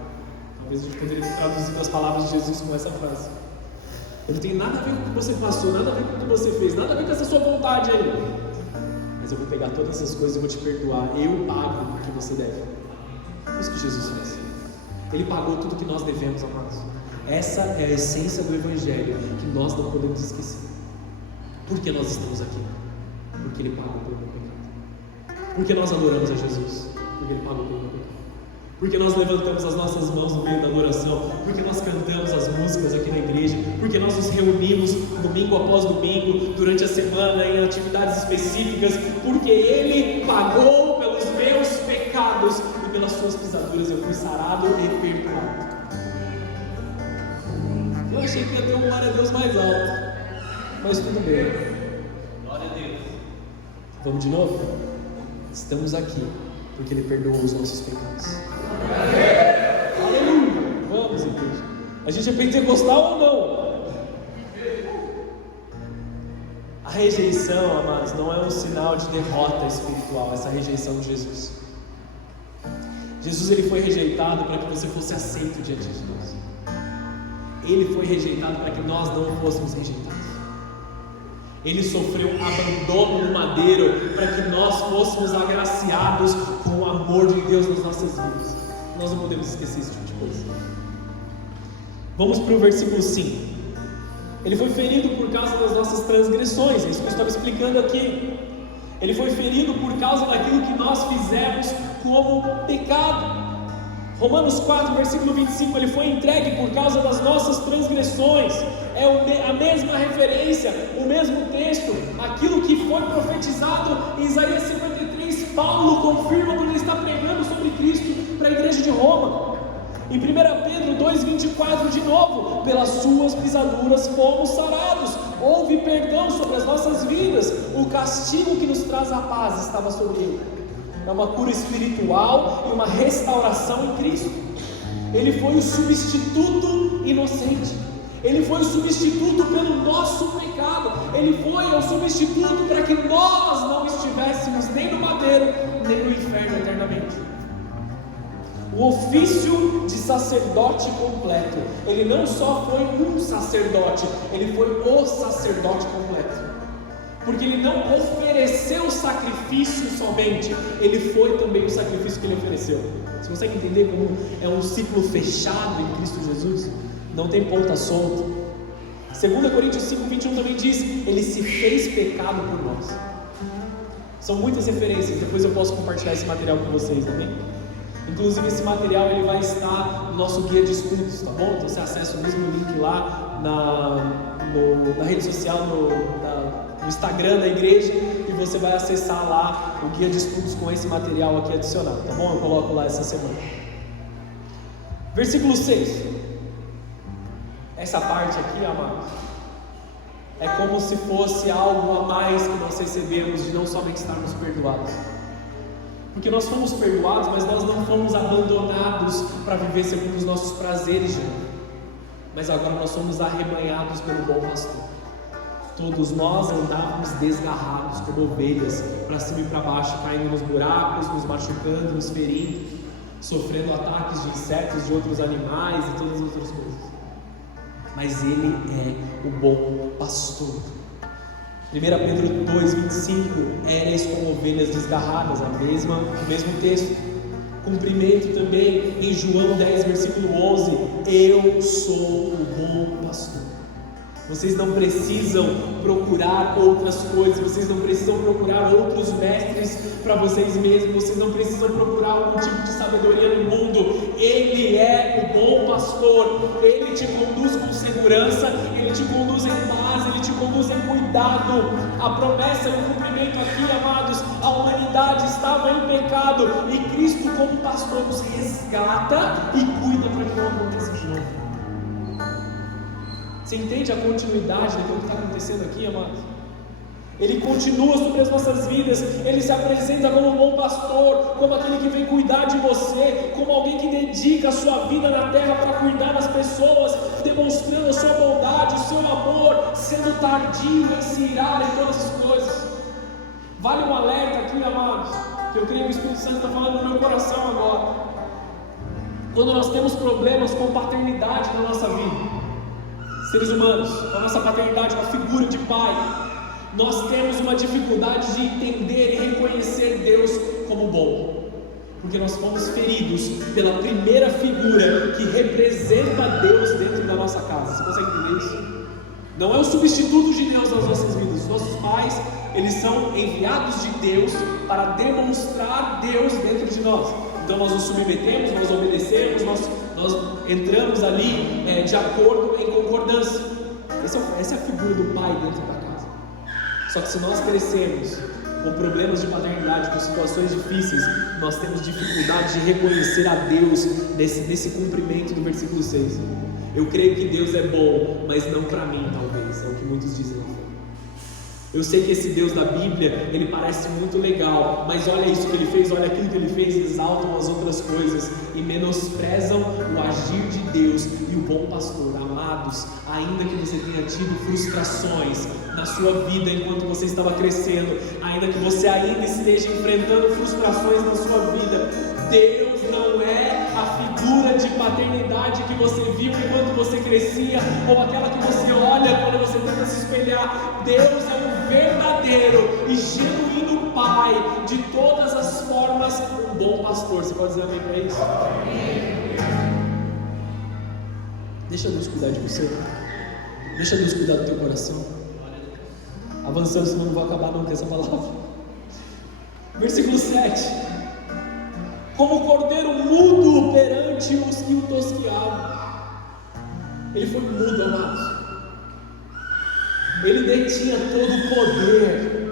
Talvez a gente poderia traduzir as palavras de Jesus com essa frase. Eu não tenho nada a ver com o que você passou, nada a ver com o que você fez, nada a ver com essa sua vontade aí. Mas eu vou pegar todas essas coisas e vou te perdoar. Eu pago o que você deve. É isso que Jesus fez. Ele pagou tudo que nós devemos, amados. Essa é a essência do Evangelho que nós não podemos esquecer. Por que nós estamos aqui? Porque Ele pagou pelo meu pecado. Por que nós adoramos a Jesus? Porque Ele pagou pelo meu pecado. Porque nós levantamos as nossas mãos no meio da adoração. Porque nós cantamos as músicas aqui na igreja. Porque nós nos reunimos domingo após domingo, durante a semana, em atividades específicas. Porque Ele pagou pelos meus pecados e pelas suas pisaduras eu fui sarado e perdoado. Eu achei que ia ter um glória a Deus mais alto, mas tudo bem. Glória a Deus. Vamos de novo? Estamos aqui porque Ele perdoou os nossos pecados. Aleluia! Vamos, igreja. A gente é pentecostal ou não? A rejeição, amados, não é um sinal de derrota espiritual. Essa rejeição de Jesus. Jesus, Ele foi rejeitado para que você fosse aceito diante de Deus. Ele foi rejeitado para que nós não fôssemos rejeitados. Ele sofreu abandono no madeiro para que nós fôssemos agraciados com o amor de Deus nas nossas vidas. Nós não podemos esquecer esse tipo de coisa. Vamos para o versículo 5. Ele foi ferido por causa das nossas transgressões. É isso que eu estava explicando aqui. Ele foi ferido por causa daquilo que nós fizemos como pecado. Romanos 4, versículo 25, Ele foi entregue por causa das nossas transgressões. É a mesma referência, o mesmo texto, aquilo que foi profetizado em Isaías 53, Paulo confirma quando ele está pregando sobre Cristo para a igreja de Roma. Em 1 Pedro 2,24, de novo, pelas suas pisaduras fomos sarados. Houve perdão sobre as nossas vidas. O castigo que nos traz a paz estava sobre Ele. É uma cura espiritual e uma restauração em Cristo. Ele foi o substituto inocente. Ele foi o substituto pelo nosso pecado. Ele foi o substituto para que nós não estivéssemos nem no madeiro, nem no inferno eternamente. O ofício de sacerdote completo. Ele não só foi um sacerdote, ele foi o sacerdote completo. Porque Ele não ofereceu sacrifício somente, Ele foi também o sacrifício que Ele ofereceu. Você consegue entender como é um ciclo fechado em Cristo Jesus? Não tem ponta solta. 2 Coríntios 5:21 também diz: Ele se fez pecado por nós. São muitas referências, depois eu posso compartilhar esse material com vocês, amém? Inclusive esse material ele vai estar no nosso guia de estudos, tá bom? Então você acessa o mesmo link lá na rede social, no Instagram da igreja, e você vai acessar lá o guia de estudos com esse material aqui adicionado, tá bom? Eu coloco lá essa semana. Versículo 6. Essa parte aqui, amados, é como se fosse algo a mais que nós recebemos de não somente estarmos perdoados. Porque nós fomos perdoados, mas nós não fomos abandonados para viver segundo os nossos prazeres de novo. Mas agora nós somos arrebanhados pelo bom pastor. Todos nós andávamos desgarrados como ovelhas, para cima e para baixo, caindo nos buracos, nos machucando, nos ferindo, sofrendo ataques de insetos, de outros animais e todas as outras coisas. Mas Ele é o bom pastor. 1 Pedro 2:25, éreis como ovelhas desgarradas, o mesmo texto. Cumprimento também em João 10, versículo 11, eu sou o bom pastor. Vocês não precisam procurar outras coisas, vocês não precisam procurar outros mestres para vocês mesmos, vocês não precisam procurar algum tipo de sabedoria no mundo. Ele é o bom pastor, Ele te conduz com segurança, Ele te conduz em paz, Ele te conduz em cuidado. A promessa e o cumprimento aqui, amados, a humanidade estava em pecado e Cristo como pastor nos resgata e cuida para que não aconteça de novo. Você entende a continuidade daquilo que está acontecendo aqui, amados? Ele continua sobre as nossas vidas, Ele se apresenta como um bom pastor, como aquele que vem cuidar de você, como alguém que dedica a sua vida na terra para cuidar das pessoas, demonstrando a sua bondade, o seu amor, sendo tardio em se irar em todas as coisas. Vale um alerta aqui, amados, que eu creio que o Espírito Santo está falando no meu coração agora. Quando nós temos problemas com paternidade na nossa vida, seres humanos, com a nossa paternidade, com a figura de pai, nós temos uma dificuldade de entender e reconhecer Deus como bom, porque nós fomos feridos pela primeira figura que representa Deus dentro da nossa casa. Você consegue entender isso? Não é o substituto de Deus nas nossas vidas. Os nossos pais, eles são enviados de Deus para demonstrar Deus dentro de nós. Então nós nos submetemos, nós obedecemos, nós entramos ali de acordo em concordância. Essa é a figura do pai dentro da casa. Só que se nós crescemos com problemas de paternidade, com situações difíceis, nós temos dificuldade de reconhecer a Deus nesse cumprimento do versículo 6. Eu creio que Deus é bom, mas não para mim, talvez, é o que muitos dizem lá fora. Eu sei que esse Deus da Bíblia, ele parece muito legal, mas olha isso que ele fez, olha aquilo que ele fez, exaltam as outras coisas e menosprezam o agir de Deus e o bom pastor. Amados, ainda que você tenha tido frustrações na sua vida enquanto você estava crescendo, ainda que você ainda esteja enfrentando frustrações na sua vida, Deus não é a figura de paternidade que você viu enquanto você crescia, ou aquela que você olha quando você tenta se espelhar. Deus é um verdadeiro e genuíno Pai, de todas as formas, um bom pastor. Você pode dizer amém para isso? Deixa Deus cuidar de você, deixa Deus cuidar do teu coração. Avançando, senão não vou acabar nunca essa palavra. Versículo 7. Como cordeiro mudo perante os que o tosqueavam. Ele foi mudo, amados. Ele detinha todo o poder,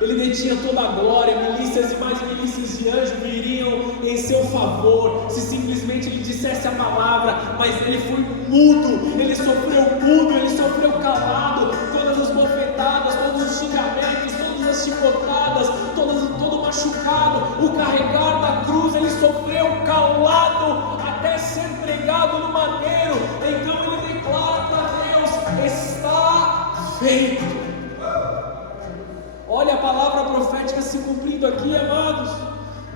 ele detinha toda a glória. Milícias e mais milícias de anjos viriam em seu favor, se simplesmente ele dissesse a palavra, mas ele foi mudo, ele sofreu calado, todas as bofetadas, todos os xingamentos, todas as chicotadas, todo machucado, o carregar da cruz, ele sofreu calado, até ser pregado no madeiro. Então ele declara para Deus: está feito. Olha a palavra profética se cumprindo aqui, amados.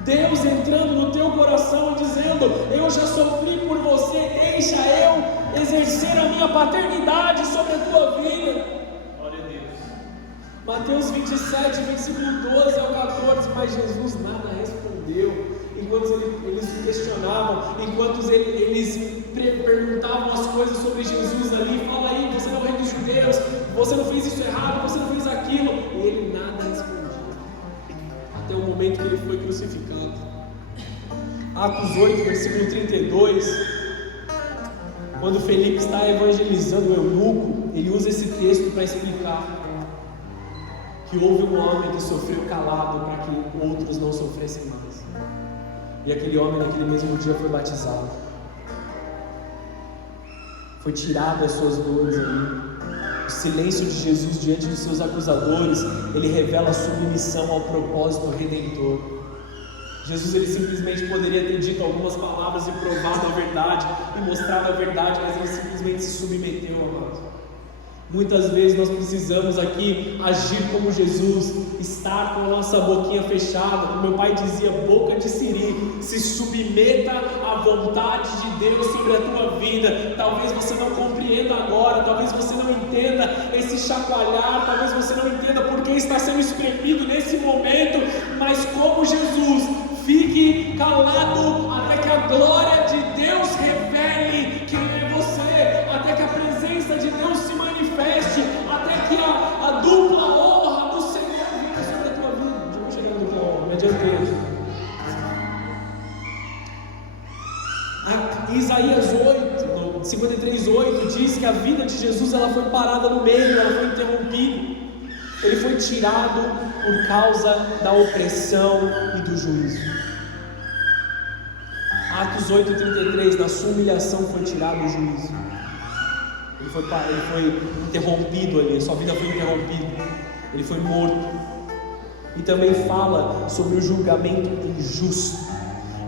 Deus entrando no teu coração e dizendo: eu já sofri por você, deixa eu exercer a minha paternidade sobre a tua vida. Glória a Deus. Mateus 27, versículo 12 ao 14. Mas Jesus nada respondeu. Enquanto eles questionavam, enquanto eles perguntavam as coisas sobre Jesus ali: fala aí, você não é rei dos judeus? Atos 8, versículo 32, quando Felipe está evangelizando o eunuco, ele usa esse texto para explicar que houve um homem que sofreu calado para que outros não sofressem mais. E aquele homem naquele mesmo dia foi batizado. Foi tirado as suas dores ali. O silêncio de Jesus diante dos seus acusadores, ele revela a submissão ao propósito redentor. Jesus, ele simplesmente poderia ter dito algumas palavras e provado a verdade e mostrado a verdade, mas ele simplesmente se submeteu, amado. Muitas vezes nós precisamos aqui agir como Jesus, estar com a nossa boquinha fechada, como meu pai dizia, boca de siri. Se submeta à vontade de Deus sobre a tua vida. Talvez você não compreenda agora, talvez você não entenda esse chacoalhar, talvez você não entenda porque está sendo espremido nesse momento, mas como Jesus, fique calado até que a glória de Deus revele quem é você, até que a presença de Deus se manifeste, até que a dupla honra do Senhor venha sobre a tua vida. Já vou chegar na dupla honra, me adiantei. Isaías 8, 53:8 diz que a vida de Jesus ela foi parada no meio, ela foi interrompida. Ele foi tirado por causa da opressão e do juízo. Atos 8:33, na sua humilhação foi tirado o juízo. Ele foi interrompido ali, sua vida foi interrompida. Ele foi morto. E também fala sobre o julgamento injusto.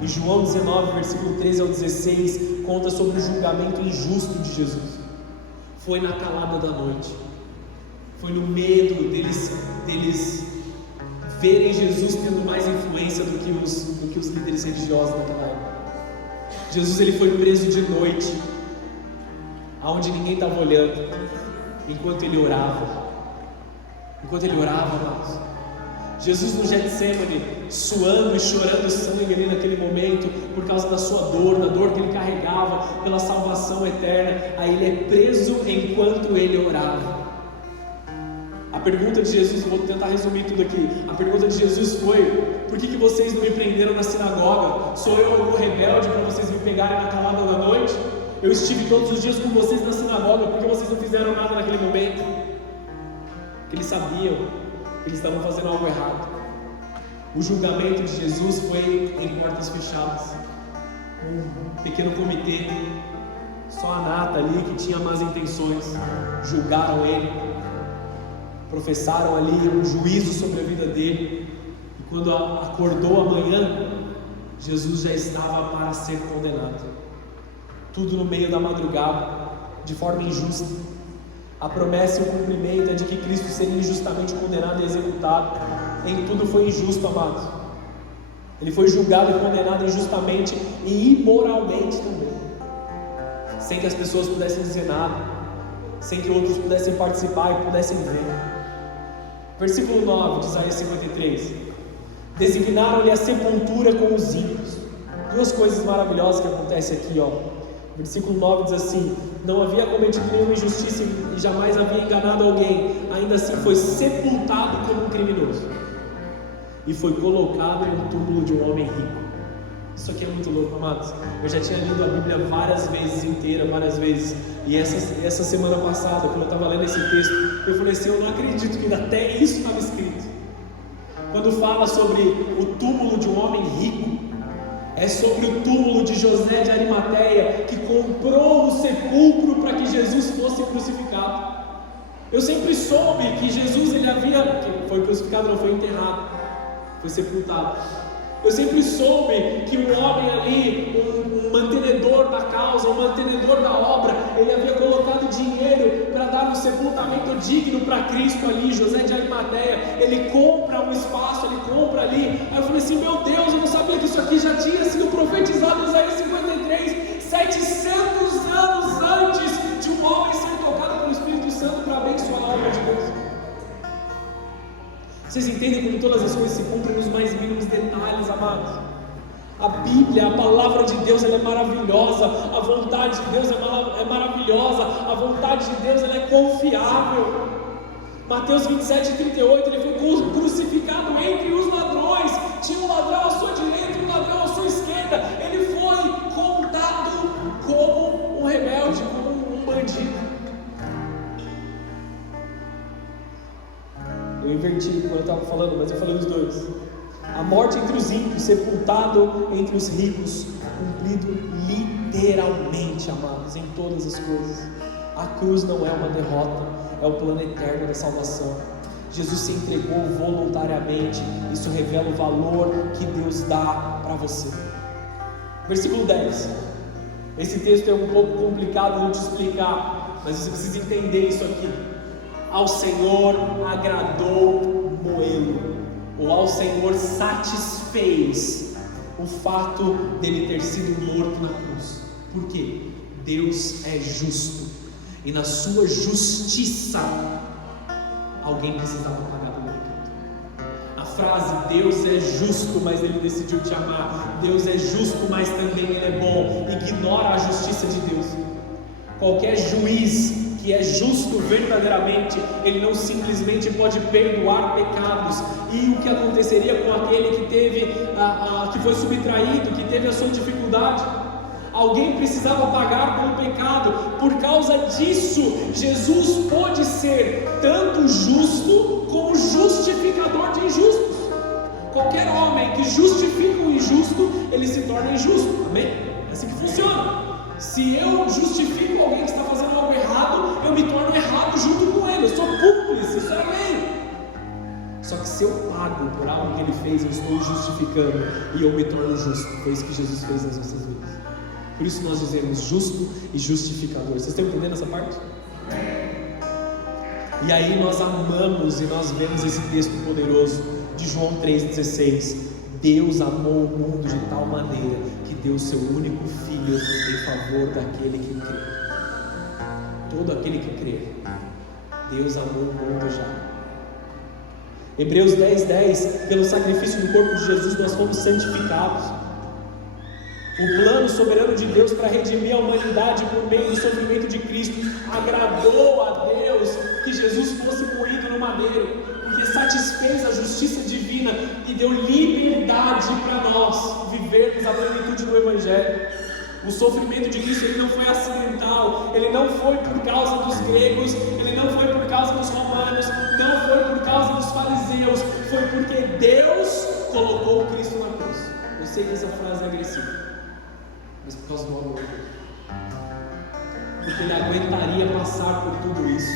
Em João 19, versículo 13 ao 16, conta sobre o julgamento injusto de Jesus. Foi na calada da noite. Foi no medo deles verem Jesus tendo mais influência do que os líderes religiosos daquela época. Jesus ele foi preso de noite, aonde ninguém estava olhando, enquanto ele orava. Amados. Jesus no Getsemane, suando e chorando sangue ali naquele momento, por causa da sua dor, da dor que ele carregava, pela salvação eterna. Aí ele é preso enquanto ele orava. A pergunta de Jesus, vou tentar resumir tudo aqui. A pergunta de Jesus foi: por que vocês não me prenderam na sinagoga? Sou eu algum rebelde para vocês me pegarem na calada da noite? Eu estive todos os dias com vocês na sinagoga, por que vocês não fizeram nada naquele momento? Porque eles sabiam que eles estavam fazendo algo errado. O julgamento de Jesus foi em portas fechadas. Um pequeno comitê, só a nata ali que tinha más intenções, julgaram ele, professaram ali um juízo sobre a vida dele. E quando acordou amanhã, Jesus já estava para ser condenado. Tudo no meio da madrugada, de forma injusta. A promessa e o cumprimento é de que Cristo seria injustamente condenado e executado. Em tudo foi injusto, amados. Ele foi julgado e condenado injustamente e imoralmente também, sem que as pessoas pudessem dizer nada, sem que outros pudessem participar e pudessem ver. Versículo 9 de Isaías 53: designaram-lhe a sepultura com os ímpios. Duas coisas maravilhosas que acontecem aqui, ó. Versículo 9 diz assim: não havia cometido nenhuma injustiça e jamais havia enganado alguém, ainda assim foi sepultado como um criminoso e foi colocado no túmulo de um homem rico. Isso aqui é muito louco, amados. Eu já tinha lido a Bíblia várias vezes inteira, várias vezes. E essa semana passada, quando eu estava lendo esse texto, eu falei assim: eu não acredito que até isso estava escrito. Quando fala sobre o túmulo de um homem rico, é sobre o túmulo de José de Arimateia, que comprou o sepulcro para que Jesus fosse crucificado. Eu sempre soube que Jesus que foi crucificado, não foi enterrado, foi sepultado. Eu sempre soube que um homem ali, um mantenedor da causa, um mantenedor da obra, ele havia colocado dinheiro para dar um sepultamento digno para Cristo ali. José de Arimateia, ele compra um espaço, ele compra ali. Aí eu falei assim: meu Deus, eu não sabia que isso aqui já tinha sido profetizado em Isaías 53, 700 anos antes de um homem ser tocado pelo Espírito Santo para abençoar a obra de Deus. Vocês entendem como todas as coisas se cumprem nos mais mínimos detalhes, amados? A Bíblia, a palavra de Deus, ela é maravilhosa. A vontade de Deus é maravilhosa. A vontade de Deus, ela é confiável. Mateus 27:38, ele foi crucificado entre os ladrões. Tinha um ladrão à sua direita e um ladrão à sua esquerda. Ele Eu inverti quando eu estava falando, mas eu falei os dois. A morte entre os ímpios, sepultado entre os ricos, cumprido literalmente, amados, em todas as coisas. A cruz não é uma derrota, é o plano eterno da salvação. Jesus se entregou voluntariamente. Isso revela o valor que Deus dá para você. Versículo 10. Esse texto é um pouco complicado de te explicar, mas você precisa entender isso aqui. Ao Senhor agradou moê-lo, ou ao Senhor satisfez o fato dele ter sido morto na cruz. Por quê? Deus é justo, e na sua justiça alguém precisava pagar pelo pecado. A frase Deus é justo, mas Ele decidiu te amar. Deus é justo, mas também Ele é bom. Ignora a justiça de Deus. Qualquer juiz que é justo verdadeiramente, ele não simplesmente pode perdoar pecados. E o que aconteceria com aquele que teve, que foi subtraído, que teve a sua dificuldade? Alguém precisava pagar pelo pecado. Por causa disso, Jesus pôde ser tanto justo como justificador de injustos. Qualquer homem que justifica o injusto, ele se torna injusto. Amém? É assim que funciona. Se eu justifico alguém que está fazendo algo errado, eu me torno errado junto com ele. Eu sou cúmplice, isso é a lei. Só que se eu pago por algo que ele fez, eu estou justificando e eu me torno justo. Foi isso que Jesus fez nas nossas vidas. Por isso nós dizemos justo e justificador. Vocês estão entendendo essa parte? E aí nós amamos e nós vemos esse texto poderoso de João 3,16. Deus amou o mundo de tal maneira que deu o seu único Filho em favor daquele que crê. Todo aquele que crê. Deus amou o mundo já. Hebreus 10:10. Pelo sacrifício do corpo de Jesus nós fomos santificados. O plano soberano de Deus para redimir a humanidade por meio do sofrimento de Cristo agradou a Deus que Jesus fosse moído no madeiro, porque satisfez a justiça divina e deu liberdade para nós vivermos a plenitude do Evangelho. O sofrimento de Cristo ele não foi acidental, ele não foi por causa dos gregos, ele não foi por causa dos romanos, não foi por causa dos fariseus, foi porque Deus colocou Cristo na cruz. Eu sei que essa frase é agressiva, mas por causa do amor, porque ele aguentaria passar por tudo isso,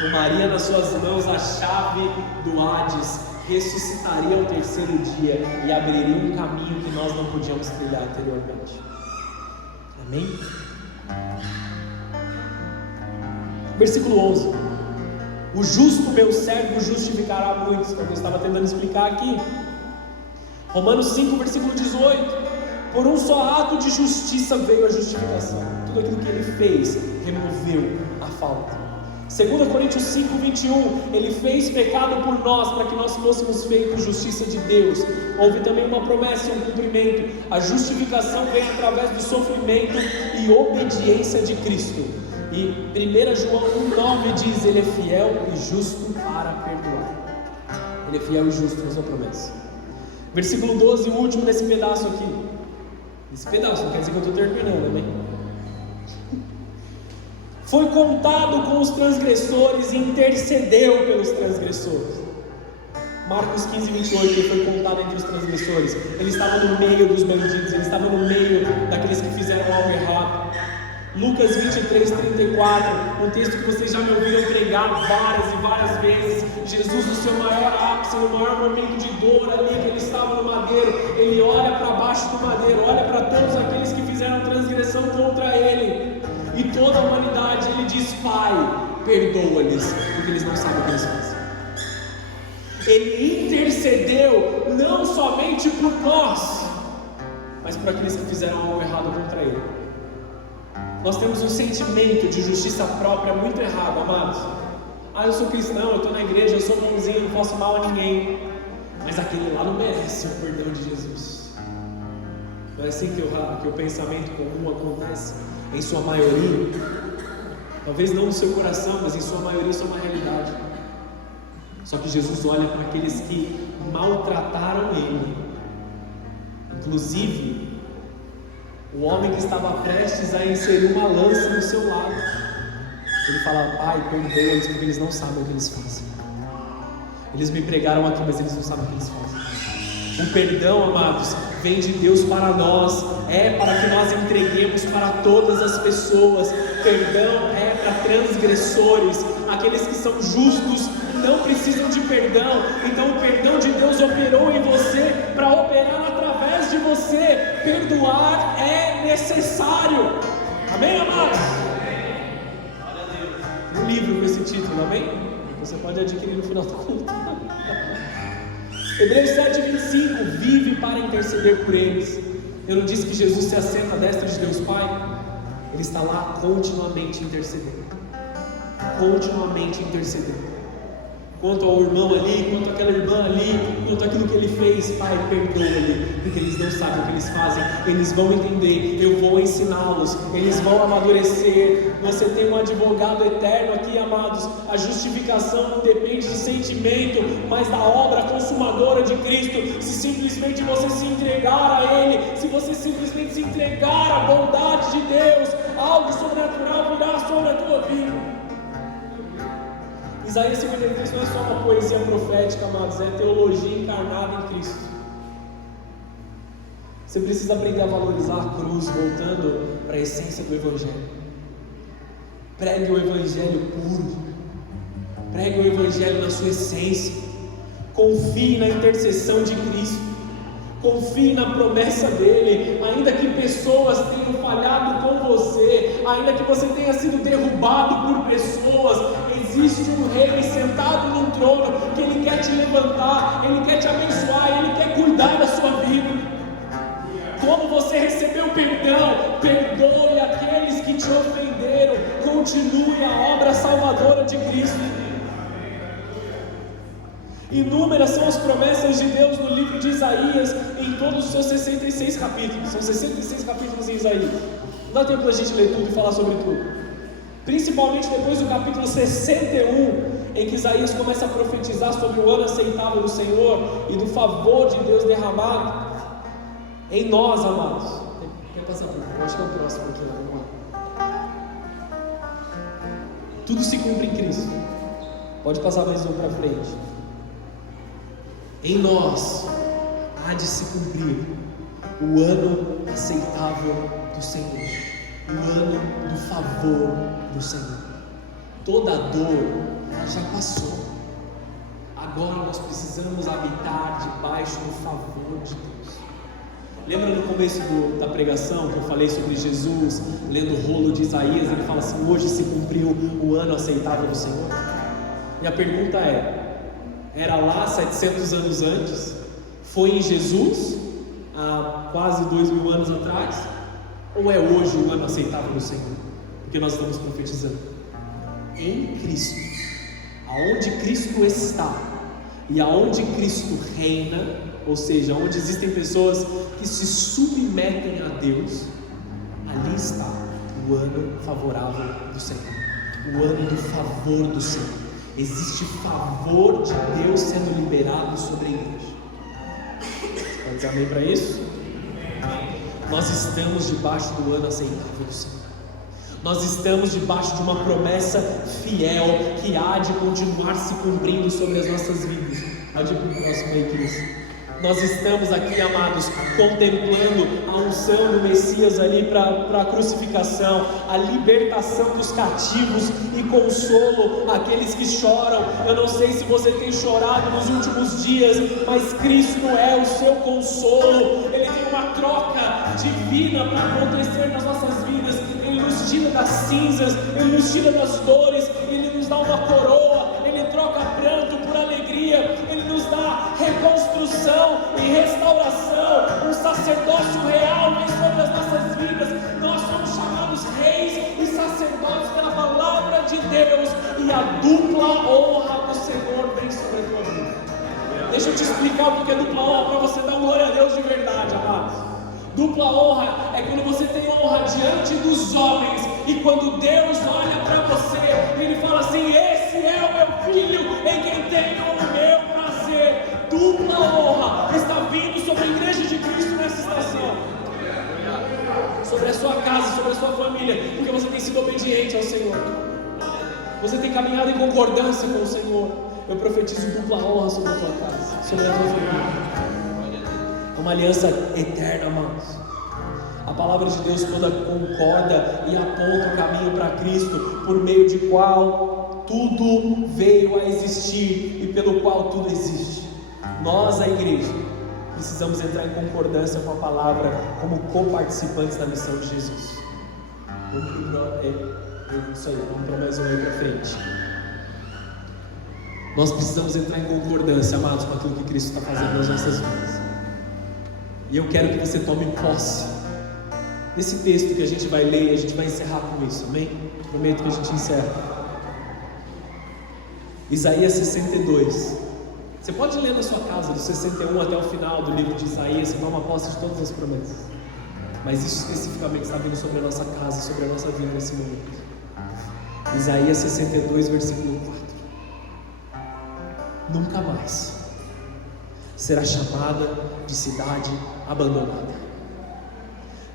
tomaria nas suas mãos a chave do Hades, ressuscitaria ao terceiro dia e abriria um caminho que nós não podíamos trilhar anteriormente. Amém? Versículo 11. O justo meu servo justificará muitos, como eu estava tentando explicar aqui. Romanos 5, versículo 18. Por um só ato de justiça veio a justificação. Tudo aquilo que ele fez removeu a falta. 2 Coríntios 5, 21. Ele fez pecado por nós, para que nós fôssemos feitos justiça de Deus. Houve também uma promessa e um cumprimento. A justificação vem através do sofrimento e obediência de Cristo. E 1 João 1,9 diz: Ele é fiel e justo para perdoar. Ele é fiel e justo na sua promessa. Versículo 12, o último nesse pedaço aqui. Esse pedaço, não quer dizer que eu estou terminando, amém? Foi contado com os transgressores e intercedeu pelos transgressores. Marcos 15, 28, ele foi contado entre os transgressores. Ele estava no meio dos bandidos, ele estava no meio daqueles que fizeram algo errado. Lucas 23, 34, um texto que vocês já me ouviram pregar várias e várias vezes. Jesus, no seu maior ápice, no maior momento de dor ali, que ele estava no madeiro, ele olha para baixo do madeiro, olha para todos aqueles que fizeram transgressão contra ele, e toda a humanidade, ele diz: Pai, perdoa-lhes, porque eles não sabem o que eles fazem. Ele intercedeu não somente por nós, mas por aqueles que fizeram algo errado contra ele. Nós temos um sentimento de justiça própria muito errado, amados. Eu sou cristão, eu estou na igreja, eu sou bonzinho, não faço mal a ninguém, mas aquele lá não merece o perdão de Jesus. Não é assim que o pensamento comum acontece, em sua maioria. Talvez não no seu coração, mas em sua maioria isso é uma realidade. Só que Jesus olha para aqueles que maltrataram ele, inclusive o homem que estava prestes a inserir uma lança no seu lado. Ele fala: Pai, perdoa-eles, porque eles não sabem o que eles fazem. Eles me pregaram aqui, mas eles não sabem o que eles fazem. O perdão, amados, vem de Deus para nós, é para que nós entreguemos para todas as pessoas. Perdão é para transgressores, aqueles que são justos não precisam de perdão. Então o perdão de Deus operou em você para operar através de você. Perdoar é necessário. Amém, amados? Um livro com esse título, amém? Você pode adquirir no final do culto. Hebreus 7:25, vive para interceder por eles. Eu não disse que Jesus se assenta à destra de Deus Pai? Ele está lá continuamente intercedendo. Continuamente intercedendo. Quanto ao irmão ali, quanto àquela irmã ali, quanto àquilo que ele fez, Pai, perdoa-lhe, porque eles não sabem o que eles fazem. Eles vão entender, eu vou ensiná-los, eles vão amadurecer. Você tem um advogado eterno aqui, amados. A justificação não depende de sentimento, mas da obra consumadora de Cristo. Se simplesmente você se entregar a Ele, se você simplesmente se entregar à bondade de Deus, algo sobrenatural virá sobre a tua vida. Isaías 53 não é só uma poesia profética, amados, é teologia encarnada em Cristo. Você precisa aprender a valorizar a cruz, voltando para a essência do Evangelho. Pregue o Evangelho puro, pregue o Evangelho na sua essência, confie na intercessão de Cristo, confie na promessa dele. Ainda que pessoas tenham falhado com você, ainda que você tenha sido derrubado por pessoas, existe um rei sentado num trono que ele quer te levantar, ele quer te abençoar, ele quer cuidar da sua vida. Como você recebeu perdão, perdoe aqueles que te ofenderam, continue a obra salvadora de Cristo. Inúmeras são as promessas de Deus no livro de Isaías, em todos os seus 66 capítulos. São 66 capítulos em Isaías. Não dá tempo da gente ler tudo e falar sobre tudo. Principalmente depois do capítulo 61, em que Isaías começa a profetizar sobre o ano aceitável do Senhor e do favor de Deus derramado em nós, amados. Quer passar por favor? Acho que é o próximo aqui. Vamos lá. Tudo se cumpre em Cristo. Pode passar mais um para frente. Em nós há de se cumprir o ano aceitável do Senhor, o ano do favor do Senhor. Toda dor já passou. Agora nós precisamos habitar debaixo do favor de Deus. Lembra no começo da pregação que eu falei sobre Jesus lendo o rolo de Isaías? Ele fala assim: hoje se cumpriu o ano aceitável do Senhor. E a pergunta era lá 700 anos antes? Foi em Jesus, há quase 2000 anos atrás? Ou é hoje o ano aceitável do Senhor? Porque nós estamos profetizando em Cristo, aonde Cristo está e aonde Cristo reina, ou seja, onde existem pessoas que se submetem a Deus, ali está o ano favorável do Senhor, o ano do favor do Senhor. Existe favor de Deus sendo liberado sobre a igreja. Você pode dizer amém para isso? Amém. Nós estamos debaixo do ano aceitável do Senhor. Nós estamos debaixo de uma promessa fiel que há de continuar se cumprindo sobre as nossas vidas. Pode ir para o próximo aí, Cris. Nós estamos aqui, amados, contemplando a unção do Messias ali para a crucificação, a libertação dos cativos e consolo àqueles que choram. Eu não sei se você tem chorado nos últimos dias, mas Cristo é o seu consolo. Ele tem uma troca divina para acontecer nas nossas vidas. Ele nos tira das cinzas, Ele nos tira das dores, Ele nos dá uma coroa, Ele troca pranto por alegria, Ele nos dá reconstrução e restauração. Um sacerdócio real vem sobre as nossas vidas. Nós somos chamados reis e sacerdotes pela palavra de Deus, e a dupla honra do Senhor vem sobre a tua vida. Deixa eu te explicar o que é dupla honra, para você dar glória a Deus de verdade, amados. Dupla honra é quando você tem honra diante dos homens, e quando Deus olha para você, Ele fala assim: esse é o meu filho em quem tenho o meu prazer. Dupla honra está vindo sobre a igreja de Cristo nessa estação, sobre a sua casa, sobre a sua família, porque você tem sido obediente ao Senhor, você tem caminhado em concordância com o Senhor. eu profetizo dupla honra sobre a tua casa, sobre a tua família. É uma aliança eterna, amados. A palavra de Deus toda concorda e aponta o caminho para Cristo, por meio de qual tudo veio a existir e pelo qual tudo existe. Nós, a igreja, precisamos entrar em concordância com a palavra como coparticipantes da missão de Jesus. Isso aí, vamos para mais um aí para frente. Nós precisamos entrar em concordância, amados, com aquilo que Cristo está fazendo nas nossas vidas. E eu quero que você tome posse desse texto que a gente vai ler e a gente vai encerrar com isso, amém? Prometo que a gente encerra. Isaías 62. Você pode ler na sua casa, do 61 até o final do livro de Isaías, você toma posse de todas as promessas. Mas isso especificamente está vindo sobre a nossa casa, sobre a nossa vida nesse momento. Isaías 62, versículo 4. Nunca mais será chamada de cidade abandonada,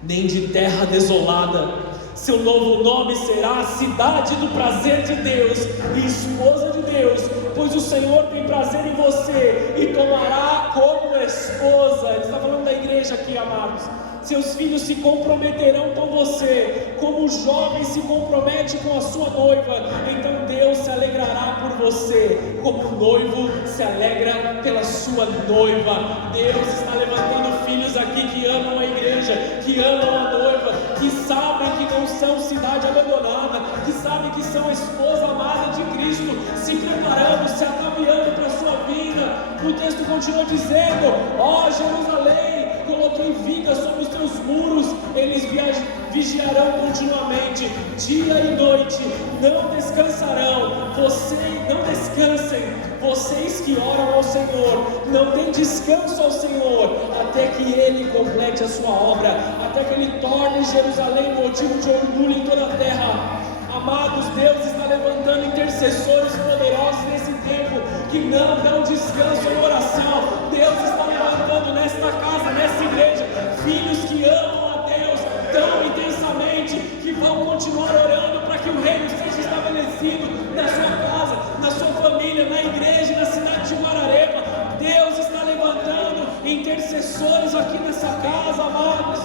nem de terra desolada. Seu novo nome será cidade do prazer de Deus e esposa de Deus, pois o Senhor tem prazer em você e tomará como esposa. Ele está falando da igreja aqui, amados. Seus filhos se comprometerão com você, como o jovem se compromete com a sua noiva. Então Deus se alegrará por você, como o noivo se alegra pela sua noiva. Deus está levantando filhos aqui que amam a igreja, que amam a noiva, que sabem que não são cidade abandonada, que sabem que são a esposa amada de Cristo, se preparando, se ataviando para a sua vinda. O texto continua dizendo: ó Jerusalém, coloquei vigas sobre os teus muros, eles vigiarão continuamente, dia e noite, não descansarão. Não descansem, vocês que oram ao Senhor, não deem descanso ao Senhor, até que Ele complete a sua obra, até que Ele torne Jerusalém motivo de orgulho em toda a terra. Amados, Deus está levantando intercessores poderosos nesse tempo, que não dão descanso em oração. Deus está levantando nesta casa, nessa igreja, filhos que amam a Deus tão intensamente, que vão continuar orando para que o reino seja estabelecido na sua casa, na sua família, na igreja, na cidade de Guararema. Deus está levantando intercessores aqui nessa casa, amados.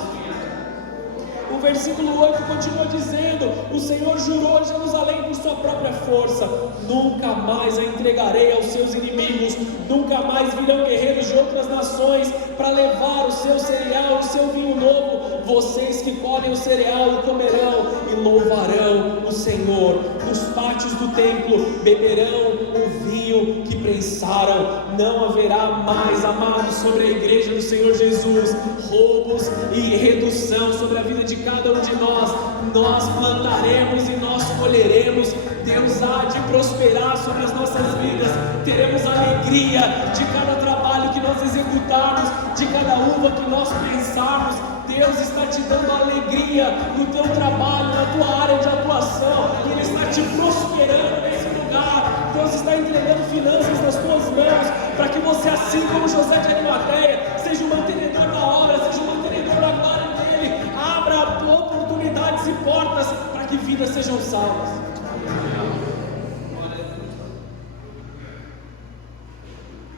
O versículo 8 continua dizendo: o Senhor jurou a Jerusalém por sua própria força: nunca mais a entregarei aos seus inimigos, nunca mais virão guerreiros de outras nações para levar o seu cereal, o seu vinho novo. Vocês que colhem o cereal o comerão e louvarão o Senhor. Nos pátios do templo beberão o vinho que prensaram. Não haverá mais, amados, sobre a igreja do Senhor Jesus, roubos e redução sobre a vida de cada um de nós. Nós plantaremos e nós colheremos. Deus há de prosperar sobre as nossas vidas. Teremos alegria de cada trabalho que nós executarmos, de cada uva que nós prensarmos. Deus está te dando alegria no teu trabalho, na tua área de atuação. Ele está te prosperando nesse lugar. Deus está entregando finanças nas tuas mãos, para que você, assim como José de Arimateia, seja um mantenedor da obra, seja um mantenedor da glória dele. Abra oportunidades e portas para que vidas sejam salvas.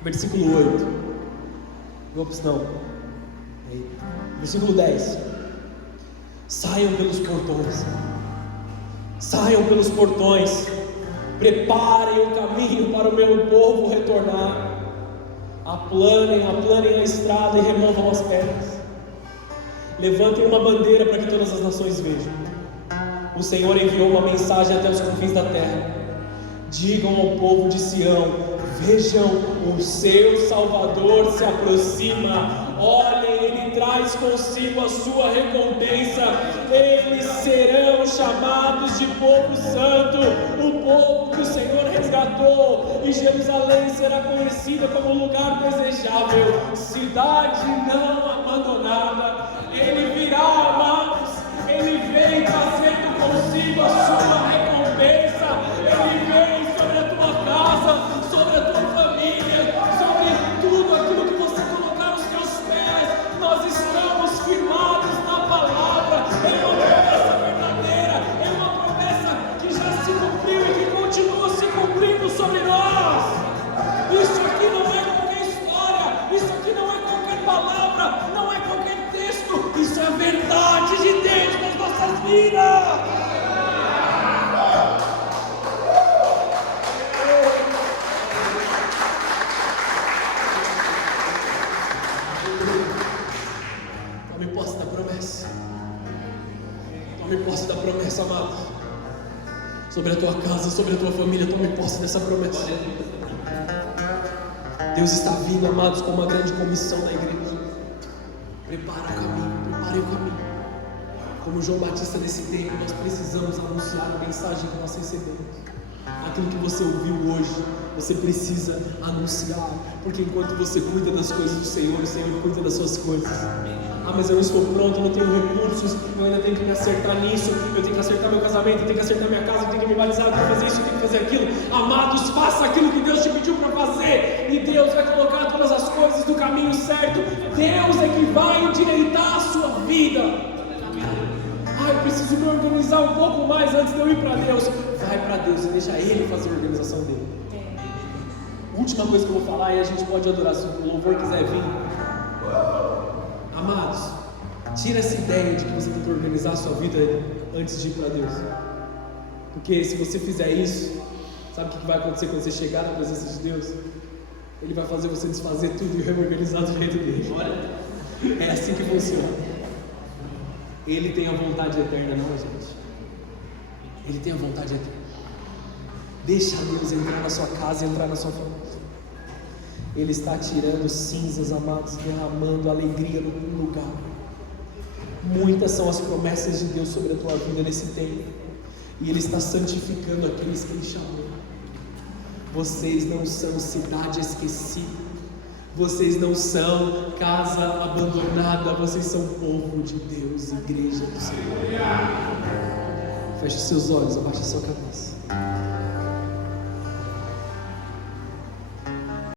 Versículo 8. Ops, não. Versículo 10. Saiam pelos portões. Saiam pelos portões. Preparem o caminho para o meu povo retornar. Aplanem a estrada e removam as pedras. Levantem uma bandeira para que todas as nações vejam. O Senhor enviou uma mensagem até os confins da terra. Digam ao povo de Sião: vejam, o seu Salvador se aproxima. Olhem, Ele traz consigo a sua recompensa. Eles serão chamados de povo santo, o povo que o Senhor resgatou. E Jerusalém será conhecida como lugar desejável, cidade não abandonada. Ele virá, amados. Ele vem trazendo consigo a sua recompensa. Ele vem sobre a tua casa, sobre a tua família, sobre tudo aquilo que você colocar os teus pés. Nós estamos firmados na palavra. É uma promessa verdadeira, é uma promessa que já se cumpriu e que continua se cumprindo sobre nós. sobre a tua casa, sobre a tua família. Tome posse dessa promessa. Deus está vindo, amados, com uma grande comissão da igreja. Prepara o caminho, prepare o caminho. Como João Batista nesse tempo, nós precisamos anunciar a mensagem que nós recebemos. Aquilo que você ouviu hoje, você precisa anunciar, porque enquanto você cuida das coisas do Senhor, o Senhor cuida das suas coisas. Ah, mas eu não estou pronto, eu não tenho recursos, eu ainda tenho que me acertar nisso, eu tenho que acertar meu casamento, eu tenho que acertar minha casa, eu tenho que me balizar, eu tenho que fazer isso, eu tenho que fazer aquilo. Amados, faça aquilo que Deus te pediu para fazer, e Deus vai colocar todas as coisas no caminho certo. Deus é que vai endireitar a sua vida. Ah, eu preciso me organizar um pouco mais antes de eu ir para Deus. Vai para Deus e deixa Ele fazer a organização dele. Última coisa que eu vou falar, e a gente pode adorar, se o louvor quiser vir. Amados, tira essa ideia de que você tem que organizar a sua vida antes de ir para Deus. Porque se você fizer isso, sabe o que vai acontecer quando você chegar na presença de Deus? Ele vai fazer você desfazer tudo e reorganizar do jeito dele. Olha, é assim que funciona. Ele tem a vontade eterna, não, gente. Ele tem a vontade eterna. Deixa Deus entrar na sua casa e entrar na sua família. Ele está tirando cinzas, amados, derramando alegria no lugar. Muitas são as promessas de Deus sobre a tua vida nesse tempo. E Ele está santificando aqueles que Ele chamou. Vocês não são cidade esquecida. Vocês não são casa abandonada. Vocês são povo de Deus, igreja do Senhor. Feche seus olhos, abaixe a sua cabeça.